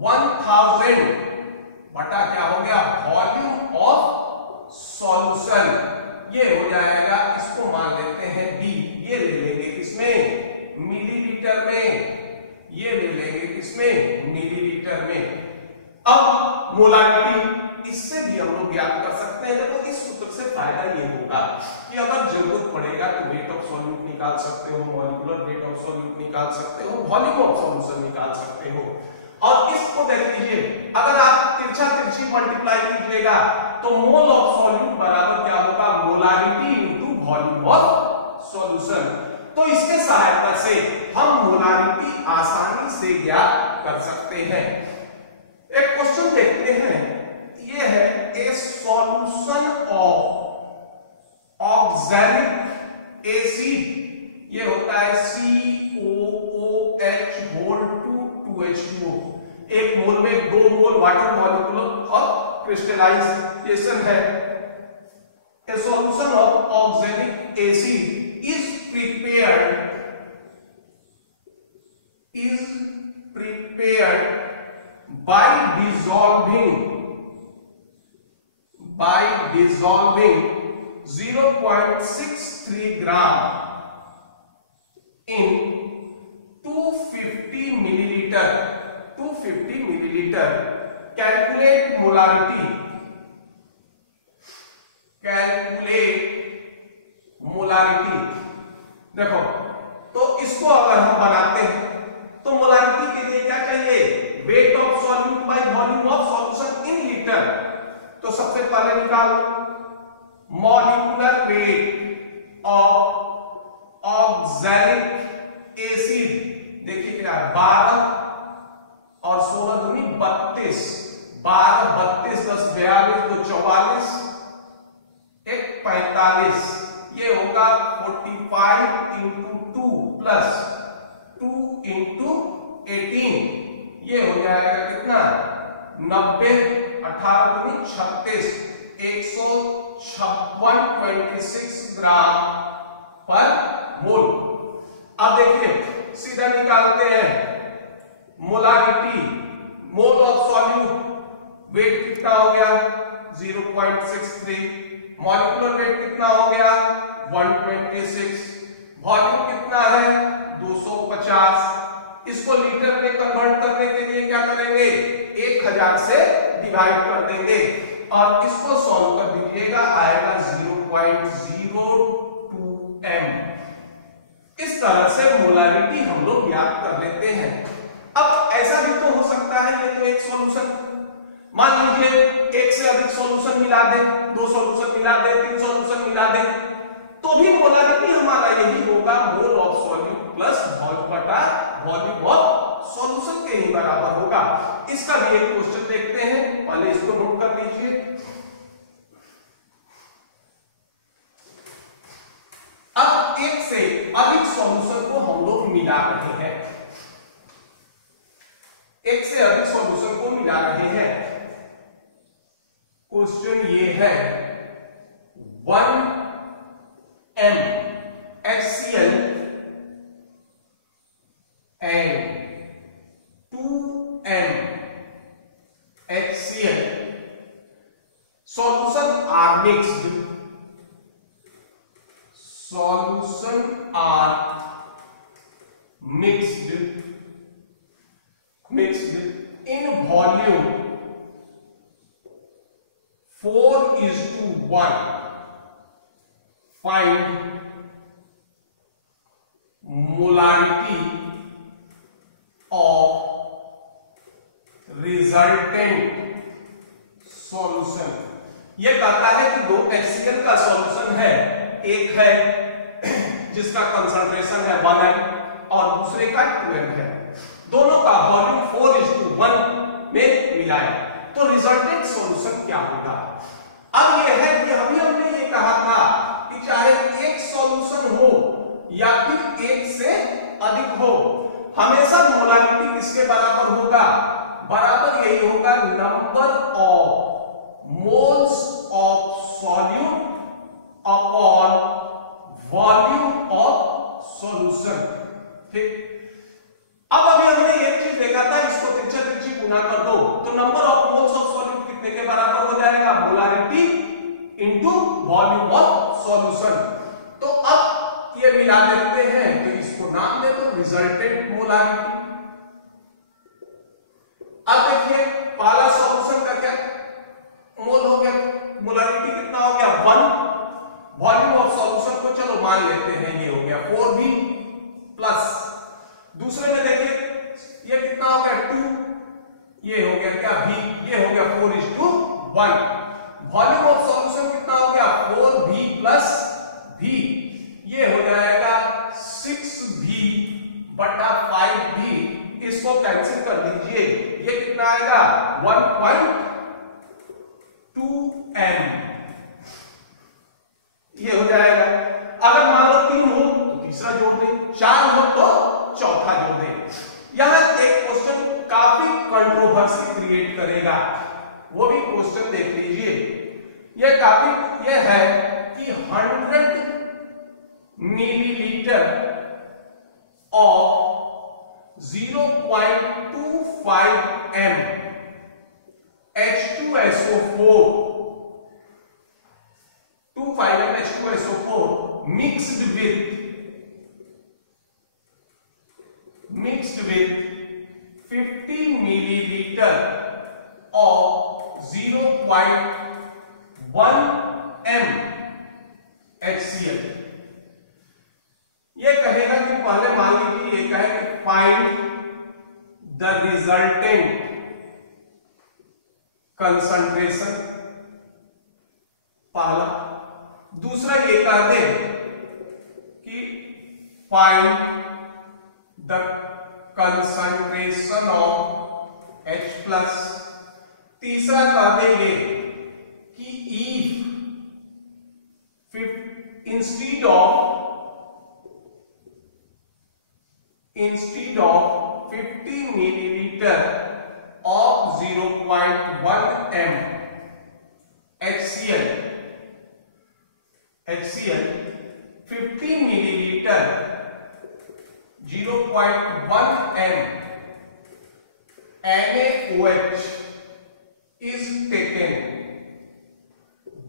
1000 बटा क्या हो गया, वॉल्यूम ऑफ सॉल्यूशन, ये हो जाएगा, इसको मान लेते हैं b, ये ले लेंगे किसमें, मिलीलीटर में, ये ले लेंगे किसमें, मिलीलीटर में। अब मोलारिटी इससे भी हम लोग ज्ञात कर सकते हैं। देखो इस सूत्र से फायदा ये होगा कि अगर जरूरत पड़ेगा तो वेट ऑफ सॉल्यूट निकाल सकते हो, मॉलिक्यूलर वेट ऑफ सॉल्यूट निकाल सकते हो, वॉल्यूम ऑफ सॉल्यूशन निकाल सकते हो। और इसको देख लीजिए, अगर आप तिरछा तिरछी मल्टीप्लाई कीजिएगा तो मोल ऑफ सॉल्यूट बराबर क्या होगा, molarity into volume of solution. तो इसके सहायता से हम मोलारिटी आसानी से ज्ञात कर सकते हैं। एक क्वेश्चन देखते हैं, ये है ए सॉल्यूशन ऑफ ऑक्सैलिक एसिड, ये होता है COOH होल टू 2H2O। एक मोल में 2 मोल वाटर मॉलिक्यूल और क्रिस्टलाइजेशन है। ए solution of oxalic acid is prepared by dissolving 0.63 gram in 250 milliliter. Calculate molarity. देखो तो इसको अगर हम बनाते हैं तो मोलारिटी के लिए क्या चाहिए, wait of solute by volume of solution in litre. तो सबसे पहले निकालो molecular weight of oxalic acid, देखिए क्या 12 और 16 दूनी 32, 12 32 10 42 तो 44, 1 45, ये होगा 45 इंटू 2 प्लस 2 इंटू 18, ये हो जाएगा कितना 90, 18 दूनी 36, 156.26 ग्राम पर मोल। अब देखिए सीधा निकालते हैं molarity, mole of solute, weight कितना हो गया 0.63, मॉलिक्यूलर वेट कितना हो गया 126, वॉल्यूम कितना है 250। इसको लीटर में कन्वर्ट करने के लिए क्या करेंगे 1000 से डिवाइड कर देंगे और इसको सॉल्व कर दीजिएगा, आएगा 0.02 m। इस तरह से मोलारिटी हम लोग ज्ञात कर लेते हैं। अब ऐसा भी तो हो सकता है, ये तो एक सॉल्यूशन, मान लीजिए एक से अधिक सॉल्यूशन मिला दे, 2 सॉल्यूशन मिला दे, 3 सॉल्यूशन मिला दे, तो भी मोलारिटी हमारा यही होगा, मोल of solute plus volume of solution के ही बराबर होगा। इसका भी एक क्वेश्चन देखते हैं, पहले इसको नोट कर लीजिए। अब एक से अधिक सॉल्यूशन को हम लोग मिला रहे हैं, एक से अधिक सॉल्यूशन को मिला रहे हैं। क्वेश्चन ये है 1 m HCl and 2 m HCl solution are mixed, solution are mixed in volume 4:1. Find molarity of resultant solution। यह कहता है कि 2 HCl का सॉल्यूशन है, एक है जिसका कंसंट्रेशन है 1m और दूसरे का 2m है, दोनों का वॉल्यूम 4:1 में मिलाए तो रिजल्टेंट सॉल्यूशन क्या होगा। अब यह है कि अभी हमने ये कहा था कि चाहे एक सॉल्यूशन हो या फिर एक से अधिक हो, हमेशा मोलारिटी किसके बराबर होगा, बराबर यही होगा number of moles of solute upon volume of solution. ठीक, अब अभी हमने एक चीज देखा था, इसको तिरछा तिरछी गुना कर दो तो number of moles of solute कितने के बराबर हो जाएगा, molarity into volume of solution. तो अब ये मिला देते हैं, तो इसको नाम दे दो रिजल्टेंट मोलारिटी। अब देखिए पहला सॉल्यूशन का क्या मोल हो गया, मोलारिटी कितना हो गया 1, वॉल्यूम ऑफ सॉल्यूशन को चलो मान लेते हैं ये हो गया 4b प्लस, दूसरे में देखिए ये कितना हो गया 2, ये हो गया क्या v, ये हो गया 4:1। वॉल्यूम ऑफ सॉल्यूशन कितना हो गया 4v प्लस v, ये हो जाएगा 6v बटा 5v, इसको कैंसिल कर दीजिए, ये कितना आएगा 1.2m, ये हो जाएगा। अगर मान लो 3 हो तो तीसरा जोड़ दें, 4 हो तो चौथा जोड़ दें। यहां एक क्वेश्चन काफी कंट्रोवर्सी क्रिएट करेगा, वो भी क्वेश्चन देख लीजिए। यह है कि 100 millilitre of 0.25 m H2SO4 25m H2SO4 mixed with 50 milliliter of 0.1 m HCl। ये कहेगा कि पहले मान लीजिए ये कहे कि फाइंड द रिजल्टेंट कंसंट्रेशन, पहला। दूसरा ये कह दे कि find the concentration of H+। तीसरा कह देंगे कि instead of 50 milliliter of 0.1 m HCl 50 milliliter 0.1 m NaOH is taken,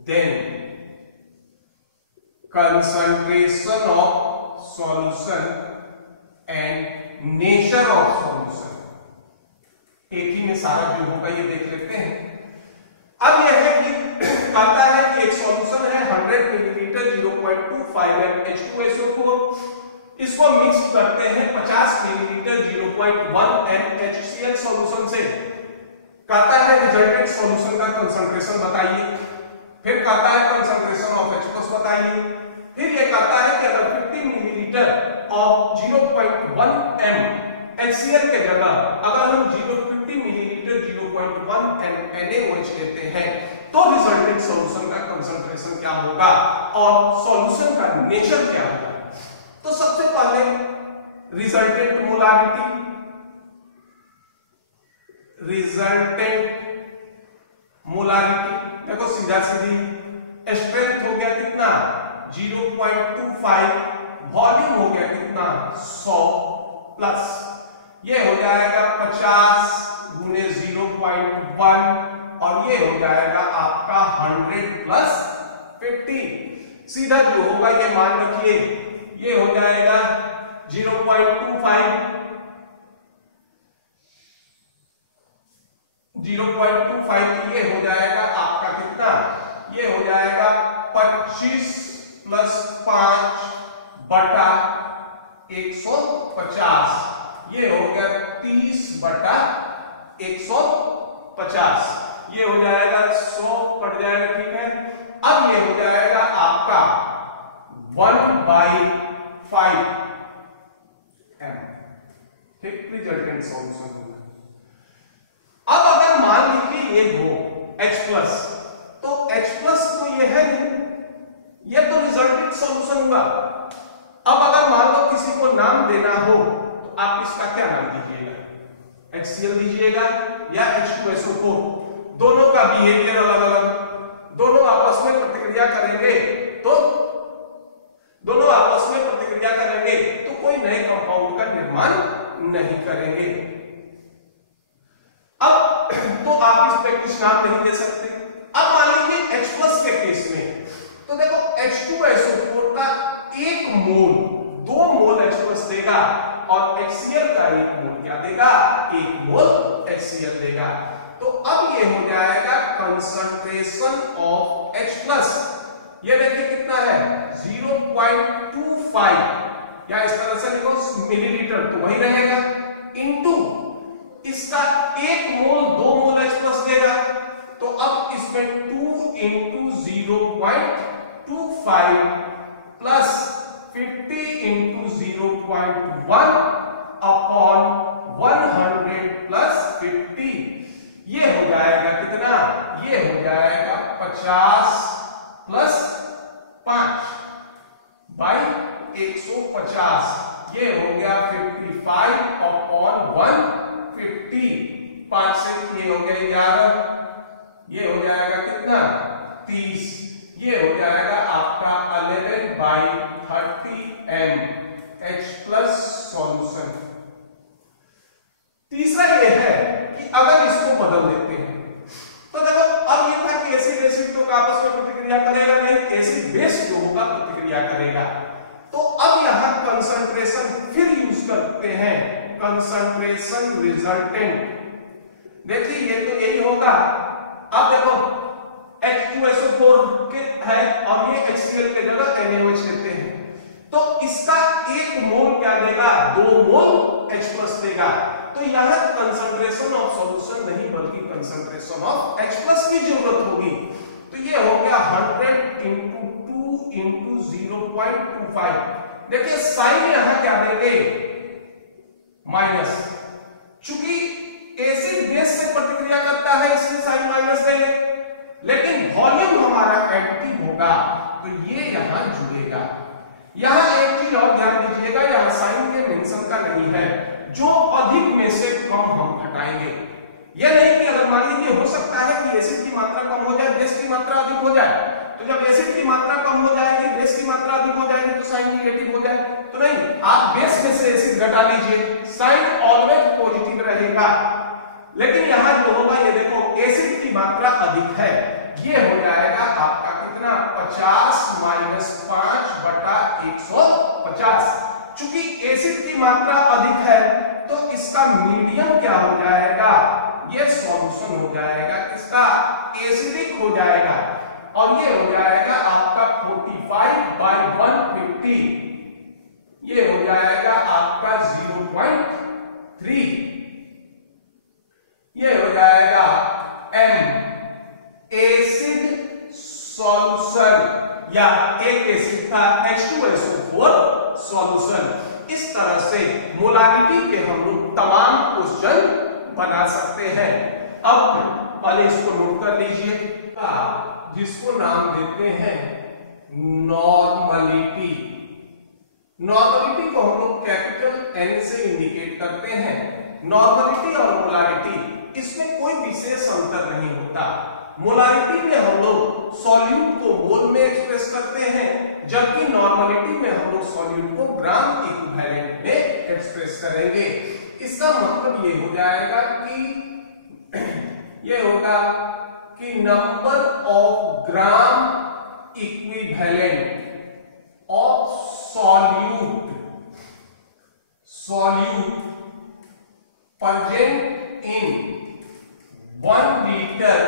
then concentration of solution and nature of solution. एक ही में सारा जो होगा ये देख लेते हैं। अब यह है कि कहता है कि एक सॉल्यूशन है 100 मिलीलीटर 0.25 एम H2SO4, इसको मिक्स करते हैं 50 मिलीलीटर 0.1 एम HCl सॉल्यूशन से। कहता है रिजल्टेंट सॉल्यूशन का कंसंट्रेशन बताइए, फिर कहता है कंसंट्रेशन ऑफ H+ बताइए, फिर ये कहता है कि अगर 50 मिलीलीटर ऑफ 0.1 एम HCl के जगह अगर हम 50 मिलीलीटर 0.1 एम NaOH लेते हैं तो रिजल्टेंट सॉल्यूशन का कंसंट्रेशन क्या होगा और सॉल्यूशन का नेचर क्या होगा। तो सबसे पहले रिजल्टेंट मोलारिटी, देखो सीधा सीधी स्ट्रेंथ हो गया कितना 0.25, वॉल्यूम हो गया कितना 100 प्लस ये हो जाएगा 50 गुने 0.1 और ये हो जाएगा आपका 100 प्लस 50। सीधा जो होगा ये मान रखिए ये हो जाएगा 0.25 ये हो जाएगा आपका कितना, ये हो जाएगा 25 प्लस 5 बटा 150, ये हो गया 30 बटा 150, ये हो जाएगा 100 कट जाएगा, ठीक है। अब ये हो जाएगा आपका 1/5 एम, ठीक, रिजल्टेंट सॉल्यूशन। अब अगर मान लीजिए ये हो H+, तो H+ तो ये है नहीं, ये तो रिजल्टेंट सॉल्यूशन हुआ। अब अगर मान लो किसी को नाम देना हो तो आप इसका क्या नाम दीजिएगा, HCl दीजिएगा या H2SO4, दोनों का बिहेवियर अलग अलग, दोनों आपस में प्रतिक्रिया करेंगे तो कोई नए कंपाउंड का निर्माण नहीं करेंगे। अब तो आप इस पे कुछ नाम नहीं दे सकते। अब मान लीजिए H+ के केस में तो देखो H2SO4 का 1 मोल 2 मोल H+ देगा और HCl का 1 मोल क्या देगा, 1 मोल HCl देगा। तो अब ये हो जाएगा कंसंट्रेशन ऑफ H+, ये देखिए कितना है 0.25 या इस तरह से लिखो मिलीलीटर तो वही रहेगा, इनटू इसका 1 मोल 2 मोल H+ देगा। तो अब इसमें 2 × 0.25 प्लस 50 × 0.1 अपॉन 100 प्लस 50, ये हो जाएगा कितना, ये हो जाएगा 50 प्लस 5 बाई 150, ये हो गया 55 अपॉन 150, 5 से ये हो गया 11, ये हो जाएगा कितना 30, ये हो जाएगा आपका 11/30 एम H+ सॉल्यूशन। तीसरा ये है कि अगर इसको बदल देते हैं तो देखो अब ये था कि एसिड एसिड तो आपस में प्रतिक्रिया करेगा नहीं, एसिड बेस जो होगा प्रतिक्रिया करेगा। तो अब यहां कंसंट्रेशन फिर यूज करते हैं, कंसंट्रेशन रिजल्टेंट। देखिए ये तो यही होगा। अब देखो H2SO4 के है और ये HCl के जगह NaOH लेते हैं तो इसका 1 मोल क्या देगा, 2 मोल H+ देगा। तो यहां कंसंट्रेशन ऑफ सॉल्यूशन नहीं बल्कि कंसंट्रेशन ऑफ H+ की जरूरत होगी। तो ये हो गया 100 × 2 × 0.25। देखिए साइन यहां क्या देंगे, माइनस, चूंकि एसिड बेस से प्रतिक्रिया करता है इसलिए साइन माइनस देंगे, लेकिन वॉल्यूम हमारा एडिटिव होगा तो ये यहां जुड़ेगा। यहां एक चीज और ध्यान दीजिएगा, यहां साइन के मेंशन का नहीं है, जो अधिक में से कम हम हटाएंगे। यह नहीं कि अगर मान लीजिए हो सकता है कि एसिड की मात्रा कम हो जाए, बेस की मात्रा अधिक हो जाए, तो जब एसिड की मात्रा कम हो जाएगी बेस की मात्रा अधिक हो जाएगी तो साइन नेगेटिव हो जाए, तो नहीं, आप बेस में से एसिड घटा लीजिए, साइन ऑलवेज पॉजिटिव रहेगा। लेकिन यहां जो होगा ये देखो एसिड की मात्रा अधिक है, ये हो जाएगा आपका कितना 50 - 5 बटा 150। 50। चूंकि एसिड की मात्रा अधिक है तो इसका मीडियम क्या हो जाएगा, ये सॉल्यूशन हो जाएगा, इसका एसिडिक हो जाएगा और ये हो जाएगा आपका 45/150, ये हो जाएगा आपका 0.3, ये हो जाएगा M एसिड सॉल्यूशन या एक एसिड का H2SO4 सॉल्यूशन। इस तरह से मोलारिटी के हम लोग तमाम क्वेश्चन बना सकते हैं। अब पहले इसको नोट कर लीजिए, जिसको नाम देते हैं नॉर्मलिटी। नॉर्मलिटी को हम लोग कैपिटल N से इंडिकेट करते हैं। नॉर्मलिटी और मोलारिटी इसमें कोई विशेष अंतर नहीं होता। मोलारिटी में हम लोग सॉल्यूट को मोल में एक्सप्रेस करते हैं, जबकि नॉर्मलिटी में हम लोग सॉल्यूट को ग्राम इक्विवेलेंट में एक्सप्रेस करेंगे। इसका मतलब ये हो जाएगा कि ये होगा कि number of gram equivalent of solute present in 1 litre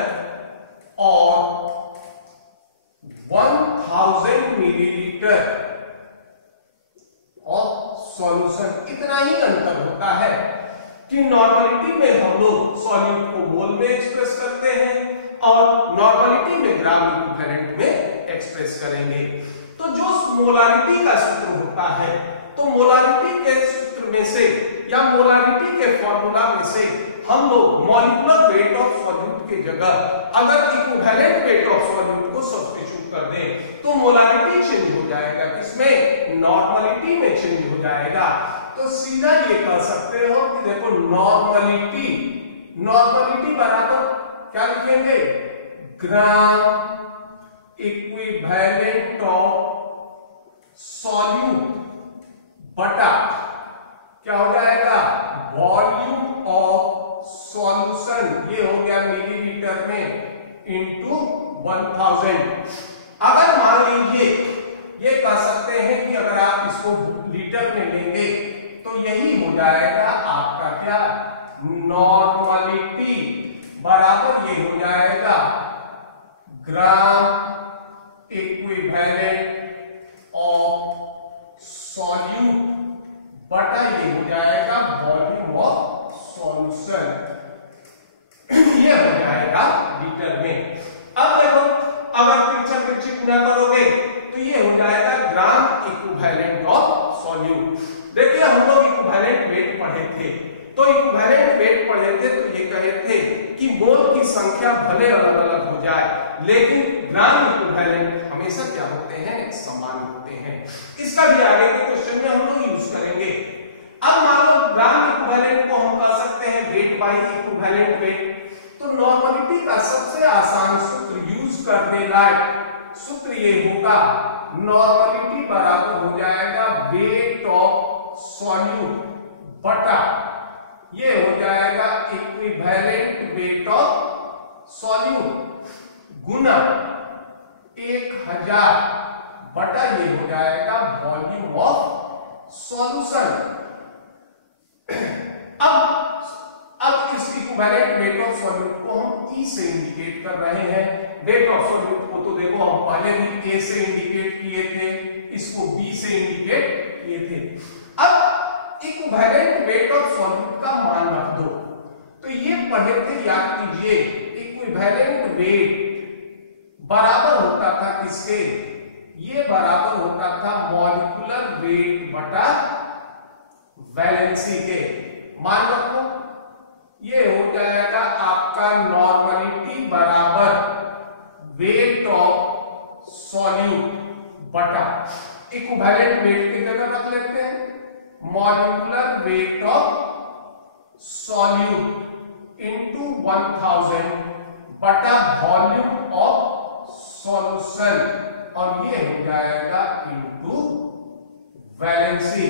और 1000 मिलीलीटर ऑफ सॉल्यूशन। इतना ही अंतर होता है कि नॉर्मलिटी में हम लोग सॉल्यूट को मोल में एक्सप्रेस करते हैं और नॉर्मलिटी में ग्राम इक्विवेलेंट में एक्सप्रेस करेंगे। तो जो मोलारिटी का सूत्र होता है, तो मोलारिटी के सूत्र में से या मोलारिटी के फॉर्मूला में से हम लोग मॉलिक्यूलर वेट ऑफ सॉल्यूट की जगह अगर इक्विवेलेंट वेट ऑफ सॉल्यूट को सब्स्टिट्यूट कर दें तो मोलारिटी चेंज हो जाएगा, किसमें, नॉर्मलिटी में चेंज हो जाएगा। तो सीधा ये कह सकते हो कि देखो नॉर्मलिटी बराबर क्या लिखेंगे, ग्राम इक्विवेलेंट ऑफ सॉल्यूट बटा क्या हो जाएगा, वॉल्यूम ऑफ सॉल्यूशन, ये हो गया मिलीलीटर में इंटू 1000। अगर मान लीजिए ये कह सकते हैं कि अगर आप इसको लीटर में लेंगे तो यही हो जाएगा आपका क्या, नॉर्मलिटी बराबर ये हो जाएगा ग्राम इक्विवेलेंट ऑफ सॉल्यूट बटा ये हो जाएगा वॉल्यूम ऑफ सॉल्यूशन, ये हो जाएगा लीटर में। अब देखो अगर तिरछा तिरछी गुना करोगे तो ये हो जाएगा ग्राम इक्विवेलेंट ऑफ सॉल्यूट। देखिए हम लोग इक्विवेलेंट वेट पढ़े थे, तो इक्विवेलेंट वेट पढ़े थे तो ये कहे थे कि मोल की संख्या भले अलग अलग हो जाए लेकिन ग्राम इक्विवेलेंट हमेशा क्या होते हैं, समान होते हैं। इसका भी आगे के क्वेश्चन में हम लोग यूज करेंगे। अब मान लो ग्राम इक्विवेलेंट को हम कह सकते हैं वेट बाय इक्विवेलेंट वेट, तो नॉर्मलिटी का सबसे आसान सूत्र यूज करने लायक सूत्र ये होगा, नॉर्मलिटी बराबर हो जाएगा वेट ऑफ सॉल्यूट बटा ये हो जाएगा इक्विवेलेंट वेट ऑफ सॉल्यूट गुना 1000 बटा ये हो जाएगा वॉल्यूम ऑफ सॉल्यूशन। अब इस इक्विवेलेंट वेट ऑफ सॉल्यूट को हम ई से इंडिकेट कर रहे हैं। वेट ऑफ सॉल्यूट को तो देखो हम पहले भी ए से इंडिकेट किए थे, इसको बी से इंडिकेट किए थे। अब इक्विवेलेंट वेट ऑफ सॉल्यूट का मान रख दो, तो ये पढ़े थे, याद कीजिए, इक्विवेलेंट वेट बराबर होता था किसके, ये बराबर होता था मॉलिक्यूलर वेट बटा वैलेंसी के। मान रखो ये हो जाएगा आपका नॉर्मलिटी बराबर वेट ऑफ सॉल्यूट बटा इक्विवेलेंट वेट की जगह रख लेते हैं molecular weight of solute into 1000 बटा वॉल्यूम ऑफ सॉल्यूशन और ये हो जाएगा इनटू वैलेंसी।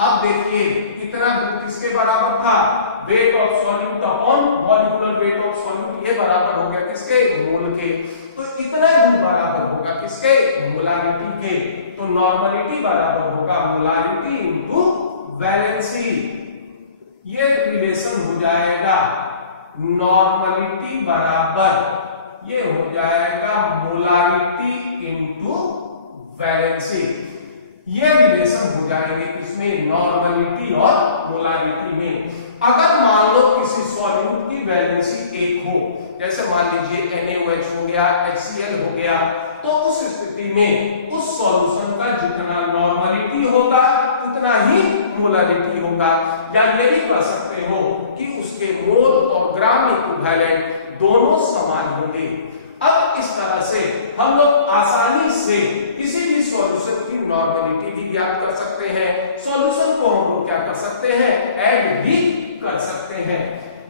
अब देखिए कितना दूर किसके बराबर था, weight of solute upon molecular weight of solute, ये बराबर हो गया किसके, मोल के। तो इतना दूर बराबर होगा किसके, मोलारिटी के। तो नॉर्मलिटी बराबर होगा मोलारिटी इंटू वैलेंसी। ये रिलेशन हो जाएगा नॉर्मलिटी बराबर ये हो जाएगा मोलारिटी इंटू वैलेंसी। ये रिलेशन हो जाएंगे इसमें नॉर्मलिटी और मोलारिटी में। अगर मान लो किसी सॉल्यूट की वैलेंसी 1 हो, जैसे मान लीजिए NaOH हो गया, HCl हो गया, तो उस स्थिति में उस सॉल्यूशन का जितना नॉर्मलिटी होगा उतना ही मोलारिटी होगा। या ये भी कह सकते हो कि उसके मोल और ग्राम इक्विवेलेंट दोनों समान होंगे। अब इस तरह से हम लोग आसानी से किसी भी सॉल्यूशन की नॉर्मलिटी भी ज्ञात कर सकते हैं, सॉल्यूशन को हम लोग क्या कर सकते हैं, ऐड भी कर सकते हैं।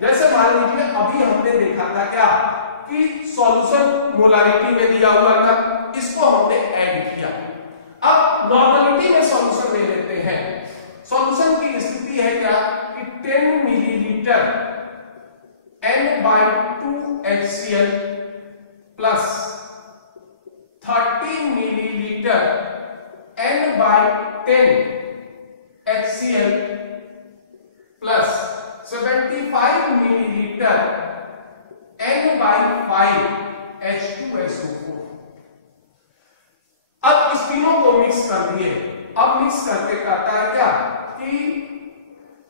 जैसे मान लीजिए अभी हमने देखा था क्या कि सॉल्यूशन मोलारिटी में दिया हुआ था, इसको हमने ऐड किया। अब नॉर्मलिटी में सॉल्यूशन ले लेते हैं। सॉल्यूशन की स्थिति है क्या कि 10 millilitre N/2HCl plus 30 millilitre N/10 HCl plus 75 millilitre N/5 H2SO4। अब इस तीनों को मिक्स कर दिए। अब मिक्स करके कहता है क्या कि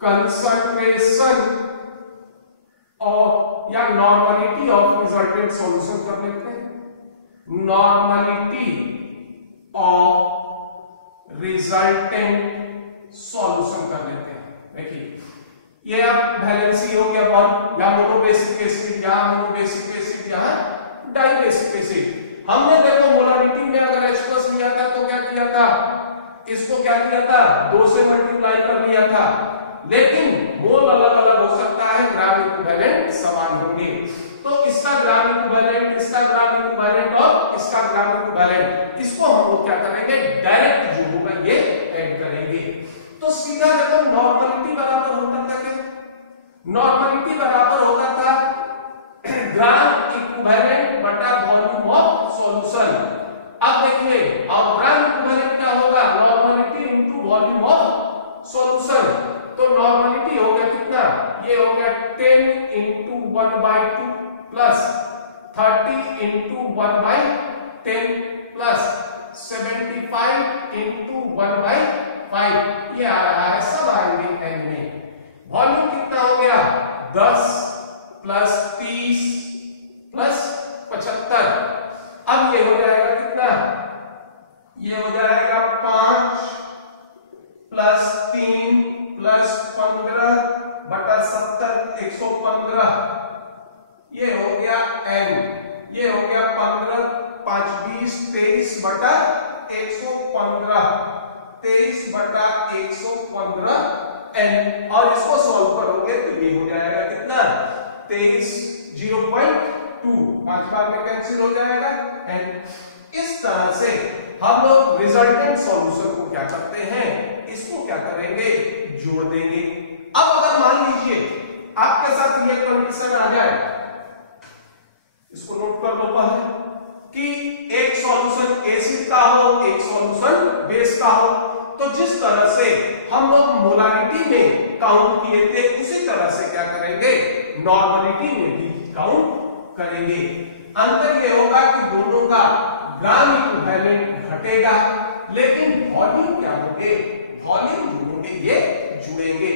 कंसंट्रेशन और या नॉर्मलिटी ऑफ रिजल्टेंट सॉल्यूशन कर लेते हैं। नॉर्मलिटी ऑफ रिजल्टेंट सॉल्यूशन कर लेते हैं। देखिए ये अब वैलेंसी हो गया बॉन्ड, या मोनोबेसिक एसिड, यहाँ मोनोबेसिक एसिड, यहाँ डाइबेसिक एसिड। हमने देखो मोलारिटी में अगर H+ लिया था तो क्या किया था, इसको क्या किया था, 2 से मल्टीप्लाई कर लिया था। लेकिन मोल अलग अलग हो सकता है, ग्राम इक्विवेलेंट समान होंगे। तो इसका ग्राम इक्विवेलेंट, इसका ग्राम इक्विवेलेंट और इसका ग्राम इक्विवेलेंट, इसको हम लोग क्या करेंगे, डायरेक्ट जो होगा ये ऐड करेंगे। तो सीधा देखो नॉर्मलिटी बराबर होता था क्या, नॉर्मलिटी बराबर होता था ग्राम इक्विवेलेंट बटा वॉल्यूम ऑफ सॉल्यूशन। अब देखिए अब ग्राम इक्विवेलेंट क्या होगा, normality into volume of solution. तो नॉर्मलिटी हो गया कितना, ये हो गया 10 into 1/2 plus 30 into 1/10 plus 75 into 1/5। ये आ रहा है, सब आएंगे n में। वॉल्यूम कितना हो गया, 10 प्लस 30 प्लस 75। अब ये हो जाएगा कितना, ये हो जाएगा 5 प्लस 3 प्लस 15 बटा 70 115। ये हो गया n, ये हो गया 15 5 20 23 बटा 115, 23 बटा 115 n। और इसको सॉल्व करोगे तो ये हो जाएगा कितना, 23 0.2, 5 बार में कैंसिल हो जाएगा n। इस तरह से हम लोग रिजल्टेंट सॉल्यूशन को क्या करते हैं, इसको क्या करेंगे, जोड़ देंगे। अब अगर मान लीजिए आपके साथ ये कंडीशन आ जाए, इसको नोट कर लो पहले, कि एक सॉल्यूशन एसिड का हो, एक सॉल्यूशन बेस का हो, तो जिस तरह से हम लोग मोलारिटी में काउंट किए थे उसी तरह से क्या करेंगे, नॉर्मलिटी में भी काउंट करेंगे। अंतर यह होगा कि दोनों का ग्राम इक्विवेलेंट घटेगा, लेकिन वॉल्यूम क्या होंगे, वॉल्यूम जो होंगे ये जुड़ेंगे।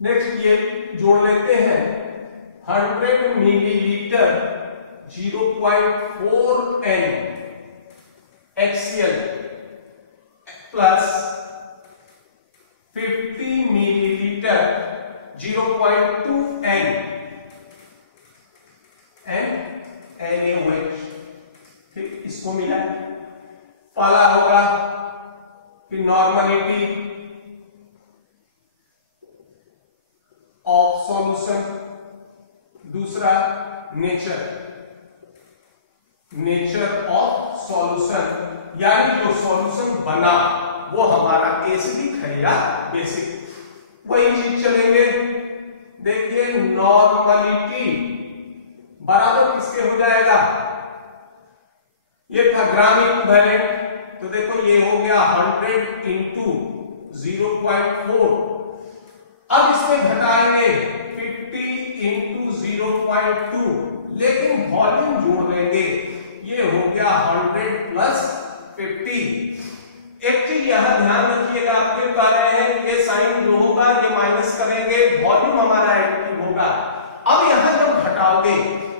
नेक्स्ट ये जोड़ लेते हैं, 100 millilitre 0.4 n HCl plus 50 millilitre 0.2 n NaOH। ठीक, इसको मिला। पहला होगा कि नॉर्मलिटी ऑफ सॉल्यूशन, दूसरा नेचर ऑफ सॉल्यूशन, यानी जो सॉल्यूशन बना वो हमारा एसिडिक है या बेसिक, वही चीज चलेंगे। देखिए नॉर्मलिटी बराबर किसके हो जाएगा, ये था ग्राम इक्विवेलेंट। तो देखो ये हो गया 100 इंटू 0.4। अब इसमें घटाएंगे 50 इंटू 0.2, लेकिन वॉल्यूम जोड़ देंगे। ये हो गया 100 प्लस 50। एक चीज यहां ध्यान रखिएगा, आप फिर कह रहे हैं ये साइन जो होगा ये माइनस करेंगे, वॉल्यूम हमारा एडिटिव होगा। अब यहां जब घटाओगे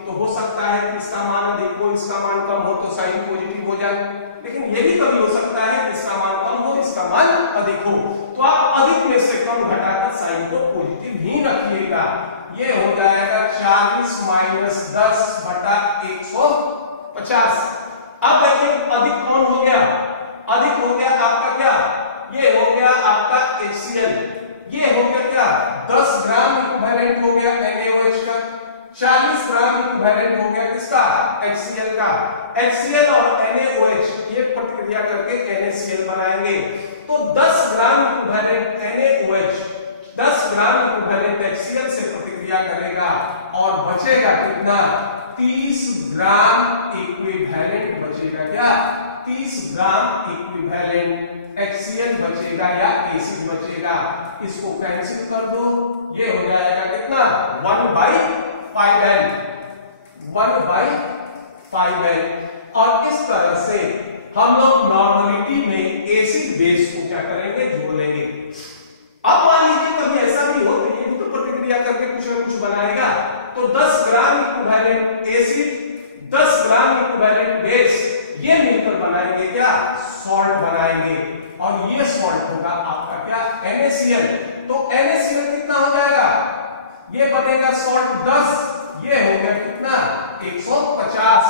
तो हो सकता है कि इसका मान अधिक हो, इसका मान कम हो, तो साइन पॉजिटिव हो जाए। लेकिन ये भी कभी हो सकता है कि इसका मान कम हो, इसका मान अधिक हो। तो आप अधिक में से कम घटाकर साइन को पॉजिटिव ही रखिएगा। ये हो जाएगा 40 माइनस 10 बटा 150। अब देखिए अधिक कौन हो गया? अधिक हो गया आपका क्या? ये हो गया आपका HCl। ये हो गया क्या? 10 ग्राम इक्विवेलेंट हो गया NaOH का। 40 ग्राम इक्विवेलेंट हो गया किसका? HCl का। HCl और NaOH ये प्रतिक्रिया करके NaCl बनाएंगे। तो 10 gram equivalent NaOH 10 gram equivalent HCl से प्रतिक्रिया करेगा और बचेगा कितना? 30 ग्राम इक्विवेलेंट बचेगा। क्या? 30 ग्राम इक्विवेलेंट HCl बचेगा या एसिड बचेगा। इसको कैंसिल कर दो, ये हो जाएगा कितना? 1/5n 1/5n। और इस तरह से हम लोग नॉर्मलिटी में एसिड बेस को क्या करेंगे? जोड़ लेंगे। अब मान लीजिए कभी ऐसा भी हो तो ये भी तो प्रतिक्रिया करके कुछ ना कुछ बनाएगा। तो 10 gram equivalent acid 10 gram equivalent base ये मिलकर बनाएंगे क्या? सॉल्ट बनाएंगे। और ये सॉल्ट होगा आपका क्या? NaCl। तो NaCl कितना हो जाएगा? ये बनेगा सॉल्ट 10, ये हो गया कितना? 150।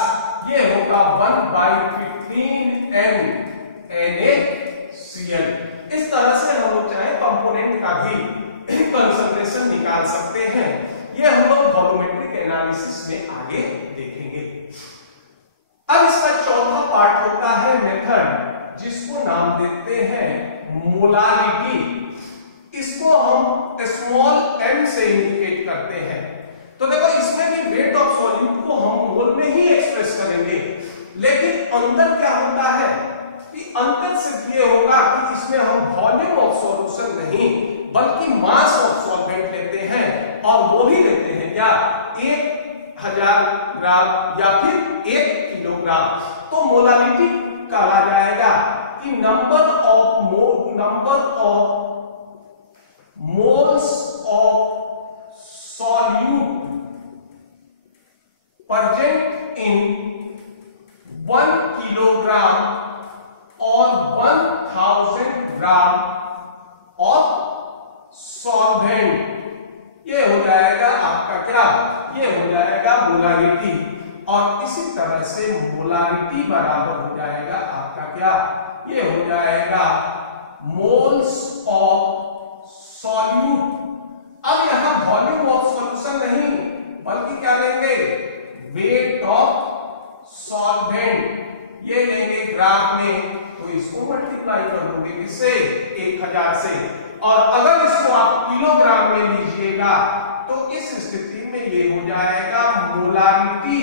ये होगा 1/15n NaCl। इस तरह से हम लोग चाहे कंपोनेंट का भी कंसंट्रेशन निकाल सकते हैं। ये हम लोग वॉल्यूमेट्रिक एनालिसिस में आगे देखेंगे। अब इसका चौथा पार्ट होता है मेथड, जिसको नाम देते हैं मोलारिटी। इसको हम स्मॉल m से इंडिकेट करते हैं। तो देखो इसमें भी वेट ऑफ सॉल्यूट को हम मोल में ही एक्सप्रेस करेंगे, लेकिन अंदर क्या होता है कि अंतर सिर्फ ये होगा कि इसमें हम वॉल्यूम ऑफ सॉल्यूशन नहीं बल्कि मास ऑफ सॉल्वेंट लेते हैं, और वो भी लेते हैं क्या? 1000 ग्राम या फिर 1 किलोग्राम। तो मोलारिटी कहा जाएगा कि number of moles of solute present in 1 kilogram और 1000 ग्राम ऑफ सॉल्वेंट। ये हो जाएगा आपका क्या? ये हो जाएगा मोलारिटी। और इसी तरह से मोलारिटी बराबर हो जाएगा आपका क्या? ये हो जाएगा मोल्स ऑफ सॉल्यूट। अब यहां वॉल्यूम ऑफ सॉल्यूशन नहीं बल्कि क्या लेंगे? Weight of solvent. ये लेंगे ग्राम में, तो इसको मल्टीप्लाई कर दोगे किससे? 1000 से। और अगर इसको आप किलोग्राम में लीजिएगा तो इस स्थिति में ये हो जाएगा मोलारिटी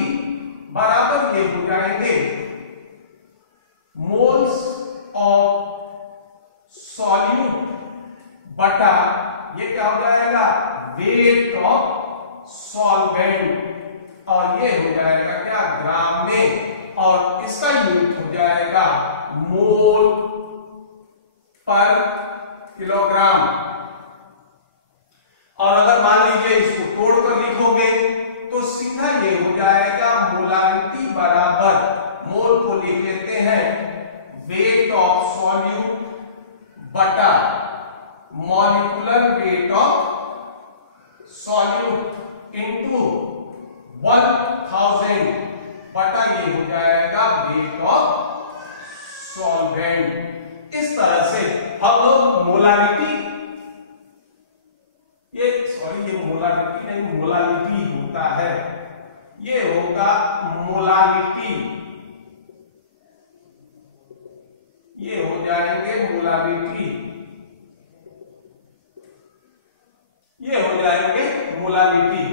बराबर ये हो जाएंगे मोल्स ऑफ सॉल्यूट बटा ये क्या हो जाएगा? Weight of solvent. और ये हो जाएगा क्या? ग्राम में। और इसका यूनिट हो जाएगा मोल पर किलोग्राम। और अगर मान लीजिए इसको तोड़कर लिखोगे तो सीधा ये हो जाएगा मोलारिटी बराबर, मोल को लिख लेते हैं वेट ऑफ सॉल्यूट बटा molecular weight of solute into 1000 बटा ये हो जाएगा वेट ऑफ सॉल्वेंट। इस तरह से हम लोग मोलारिटी, ये मोलारिटी नहीं मोलालिटी होता है, ये होगा मोलालिटी, ये हो जाएंगे मोलालिटी, ये हो जाएंगे मोलालिटी।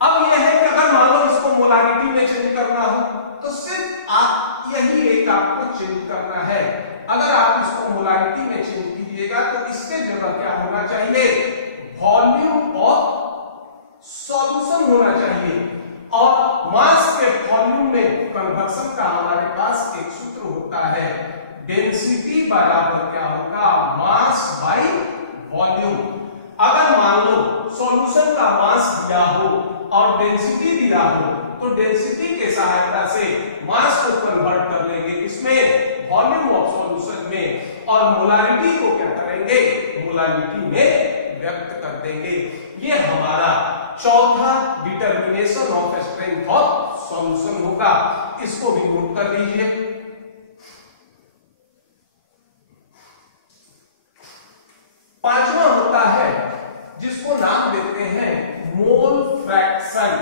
अब यह है कि अगर मान लो इसको मोलारिटी में चेंज करना हो तो तो सिर्फ आप यही एक आपको चेंज करना है। अगर आप इसको मोलारिटी में चेंज कीजिएगा तो इसके जगह क्या होना चाहिए, वॉल्यूम ऑफ सॉल्यूशन होना चाहिए। और मास के वॉल्यूम में कन्वर्सन का हमारे पास एक सूत्र होता है, डेंसिटी बराबर क्या होगा, मास बाई वॉल्यूम। अगर मान लो सॉल्यूशन का मास दिया हो और डेंसिटी दिया हो तो डेंसिटी के सहायता से मास को कन्वर्ट कर लेंगे इसमें, वॉल्यूम ऑफ सॉल्यूशन में, और मोलारिटी को क्या करेंगे, मोलारिटी में व्यक्त कर देंगे। ये हमारा चौथा determination of strength of solution होगा। इसको भी नोट कर लीजिए। पांचवा होता है जिसको नाम देते हैं मोल फ्रैक्शन।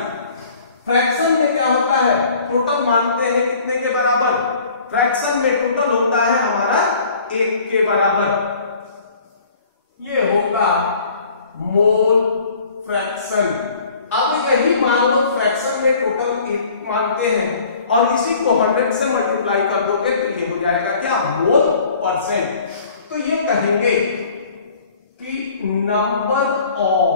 फ्रैक्शन में क्या होता है, टोटल मानते हैं कितने के बराबर, फ्रैक्शन में टोटल होता है हमारा 1 के बराबर। ये होगा मोल फ्रैक्शन। अब यही मान लो फ्रैक्शन में टोटल 1 मानते हैं और इसी को 100 से मल्टीप्लाई कर दोगे तो ये हो जाएगा क्या, मोल परसेंट। तो ये कहेंगे कि number of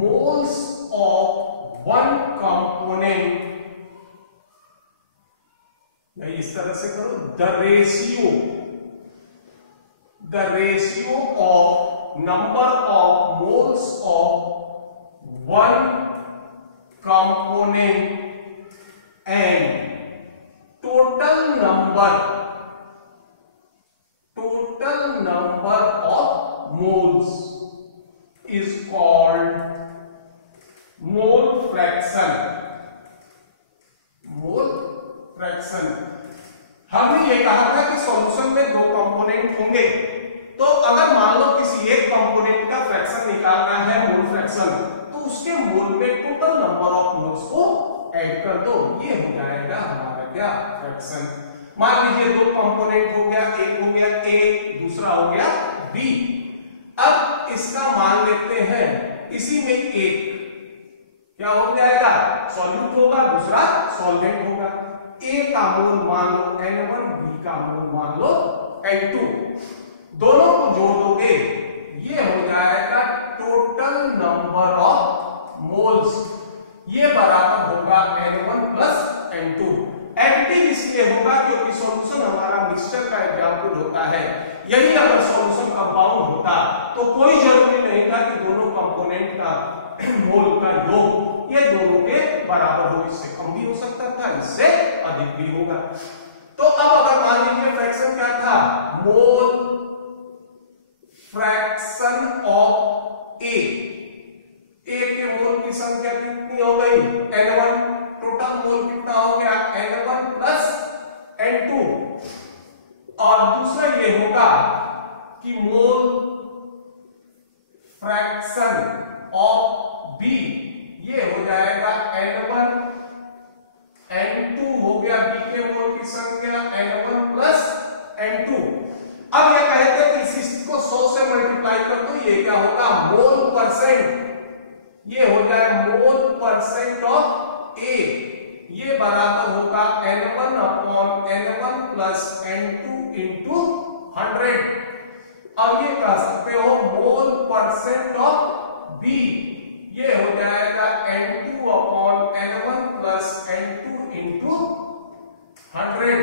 moles of one component, इस तरह से करो, the ratio of number of moles of one component and total number of moles is called mole fraction. हमने ये कहा था कि सॉल्यूशन में 2 कंपोनेंट होंगे, तो अगर मान लो किसी एक कंपोनेंट का फ्रैक्शन निकालना है, मोल फ्रैक्शन, तो उसके मोल में टोटल नंबर ऑफ मोल्स को ऐड कर दो, ये हो जाएगा हमारा क्या, फ्रैक्शन। मान लीजिए 2 कंपोनेंट हो गया, एक हो गया A, दूसरा हो गया B। अब इसका मान लेते हैं, इसी में एक क्या हो जाएगा, सॉल्यूट होगा, दूसरा सॉल्वेंट होगा। A का मोल मान लो N1, B का मोल मान लो N2, दोनों को जोड़ दोगे ये हो जाएगा टोटल नंबर ऑफ मोल्स, ये बराबर होगा N1 प्लस N2। एडिटिव इसलिए होगा क्योंकि सॉल्यूशन हमारा मिक्सचर का एग्जांपल होता है। यही अगर सॉल्यूशन कंपाउंड होता तो कोई जरूरी नहीं था कि दोनों कंपोनेंट का मोल का योग ये दोनों के बराबर हो, इससे कम भी हो सकता था, इससे अधिक भी होगा। तो अब अगर मान लीजिए फ्रैक्शन क्या था, मोल फ्रैक्शन ऑफ A के मोल की संख्या कितनी हो गई, N1, टोटल मोल कितना हो गया, N1 प्लस N2। और दूसरा ये होगा कि मोल फ्रैक्शन ऑफ B, ये हो जाएगा N1, N2 हो गया B के मोल की संख्या N1 प्लस N2। अब ये कहते हैं कि इस को 100 से मल्टीप्लाई कर दो, ये क्या होगा, मोल परसेंट, ये हो जाए मोल परसेंट ऑफ A, ये बराबर होगा N1 upon N1 plus N2 into 100। अब ये कह सकते हो मोल परसेंट ऑफ B, ये हो जाएगा N2 upon N1 plus N2 into 100,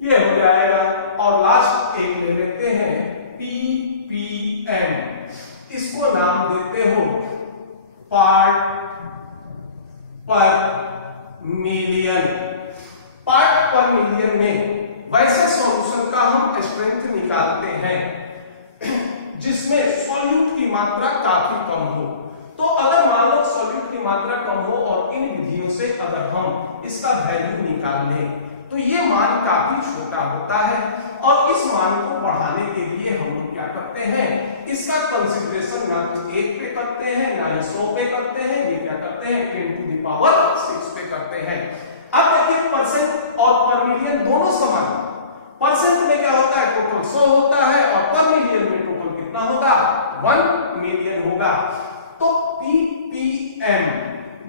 ये हो जाएगा। और लास्ट एक ले लेते हैं ppm, इसको नाम देते हो पार्ट पर मिलियन। पार्ट पर मिलियन में वैसे सॉल्यूशन का हम स्ट्रेंथ निकालते हैं जिसमें सॉल्यूट की मात्रा काफी कम हो। तो अगर मान लो सॉल्यूट की मात्रा कम हो और इन विधियों से अगर हम इसका वैल्यू निकाल लें तो ये मान काफी छोटा होता है, और इस मान को बढ़ाने के लिए हम लोग क्या करते हैं, इसका कंसीडरेशन ना तो 1 पे करते हैं ना ही 100 पे करते हैं, ये क्या करते हैं 10 टू द पावर 6 पे करते हैं। अब देखिए परसेंट और पर मिलियन दोनों समान, परसेंट में क्या होता है, टोटल 100 होता है, और पर मिलियन में टोटल कितना होगा, 1 मिलियन होगा। तो ppm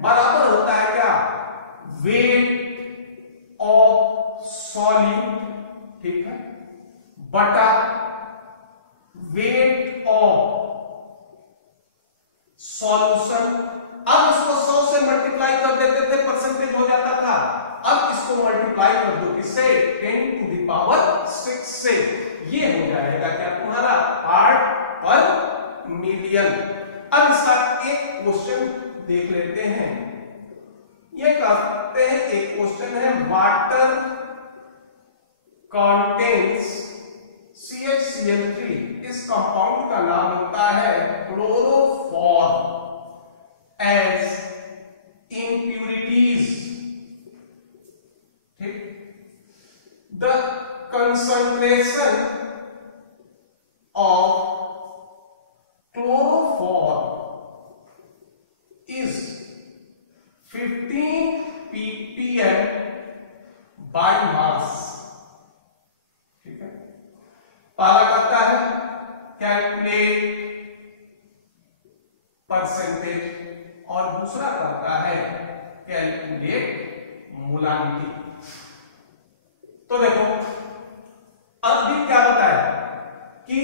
बराबर होता है क्या, वेट ऑफ सॉल्यूट, ठीक है, बटा वेट ऑफ सॉल्यूशन। अब इसको 100 से मल्टीप्लाई कर देते थे, परसेंटेज हो जाता था। अब इसको मल्टीप्लाई कर दो किससे? 10 टू द पावर 6 से। ये हो जाएगा क्या तुम्हारा? पार्ट पर मिलियन। अब इसका एक क्वेश्चन देख लेते हैं। ये कहते हैं, एक क्वेश्चन है, वाटर कंटेन्स CHCl3। इस कंपाउंड का नाम होता है क्लोरोफॉर्म एज impurities, ठीक। The concentration of chloroform is 15 ppm by mass, ठीक है। पहला करता है कैलकुलेट परसेंटेज और दूसरा करता है कैलकुलेट मोलारिटी। तो देखो अभी क्या बताया कि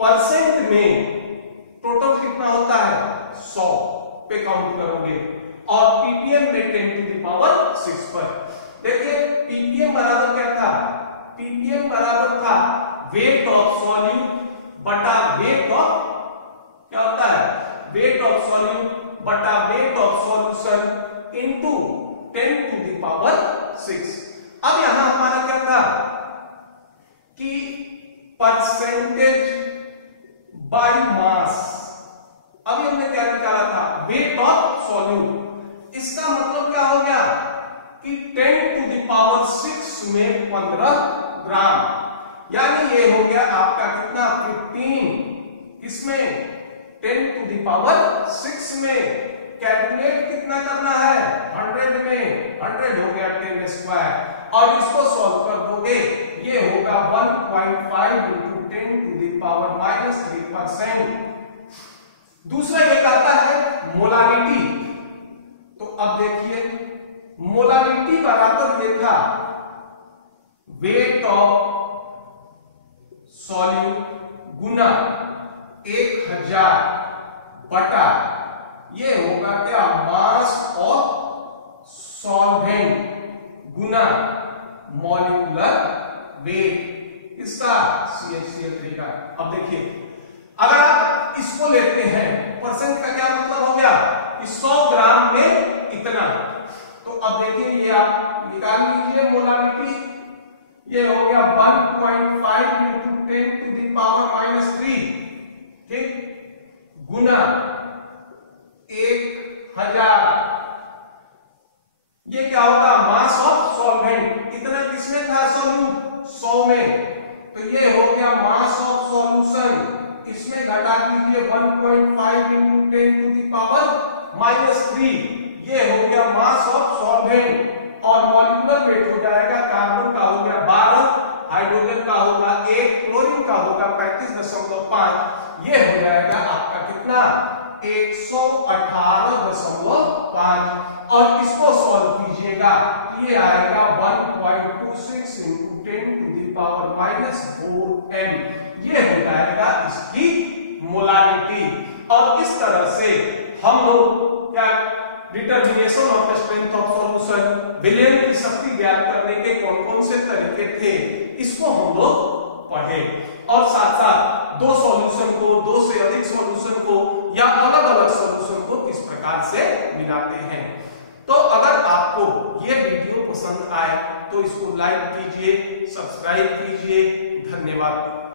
परसेंट में टोटल कितना होता है? 100 पे काउंट करोगे और ppm में 10 टू द पावर 6 पर। देखिए ppm बराबर क्या था? ppm बराबर था वेट ऑफ सॉल्यूट बटा वेट ऑफ, क्या होता है? वेट ऑफ सॉल्यूट बटा weight of solution into 10 to the power 6। अब यहां हमारा क्या था कि परसेंटेज बाय मास। अभी हमने क्या निकाला था? Weight of solute. इसका मतलब क्या हो गया कि 10 टू द पावर 6 में 15 ग्राम, यानी ये हो गया आपका कितना? 15। इसमें 10 टू द पावर 6 में कैलकुलेट कितना करना है? 100 में 100 हो गया 10 स्क्वायर, और इसको सॉल्व कर दोगे ये होगा 1.5 इंटू 10 टू द पावर -3%। दूसरा ये कहता है मोलारिटी। तो अब देखिए मोलारिटी बराबर ये था वेट ऑफ सॉल्यूट गुना 1000 बटा ये होगा क्या? Mass of solvent Guna molecular weight इसका CHCl3 का। अब देखिए अगर आप इसको लेते हैं, परसेंट का क्या मतलब हो गया कि 100 ग्राम में इतना। तो अब देखिए ये आप निकाल लीजिए मोलारिटी, ये हो गया 1.5 इंटू 10 टू द पावर -3, ठीक, गुना 1000। ये क्या होगा? Mass of solvent. इतना किसमें था? सॉल्यूट 100 में। तो ये हो गया मास ऑफ सॉल्यूशन। इसमें घटा कीजिए 1.5 इंटू 10 टू द पावर -3, ये हो गया मास ऑफ सॉल्वेंट। और मॉलिक्यूलर वेट हो जाएगा, कार्बन का हो गया 12, हाइड्रोजन का होगा 1, क्लोरीन का होगा 35.5। ये हो जाएगा आपका कितना? 118.5। और इसको सॉल्व कीजिएगा, ये आएगा 1.26 into 10 to the power -4m। ये हो जाएगा इसकी मोलारिटी। और इस तरह से हम लोग क्या determination of strength of solution, विलयन की शक्ति ज्ञात करने के कौन कौन से तरीके थे, इसको हम लोग पढ़े। और साथ साथ दो सॉल्यूशन को, दो से अधिक सॉल्यूशन को या अलग अलग सॉल्यूशन को किस प्रकार से मिलाते हैं। तो अगर आपको ये वीडियो पसंद आए तो इसको लाइक कीजिए, सब्सक्राइब कीजिए। धन्यवाद।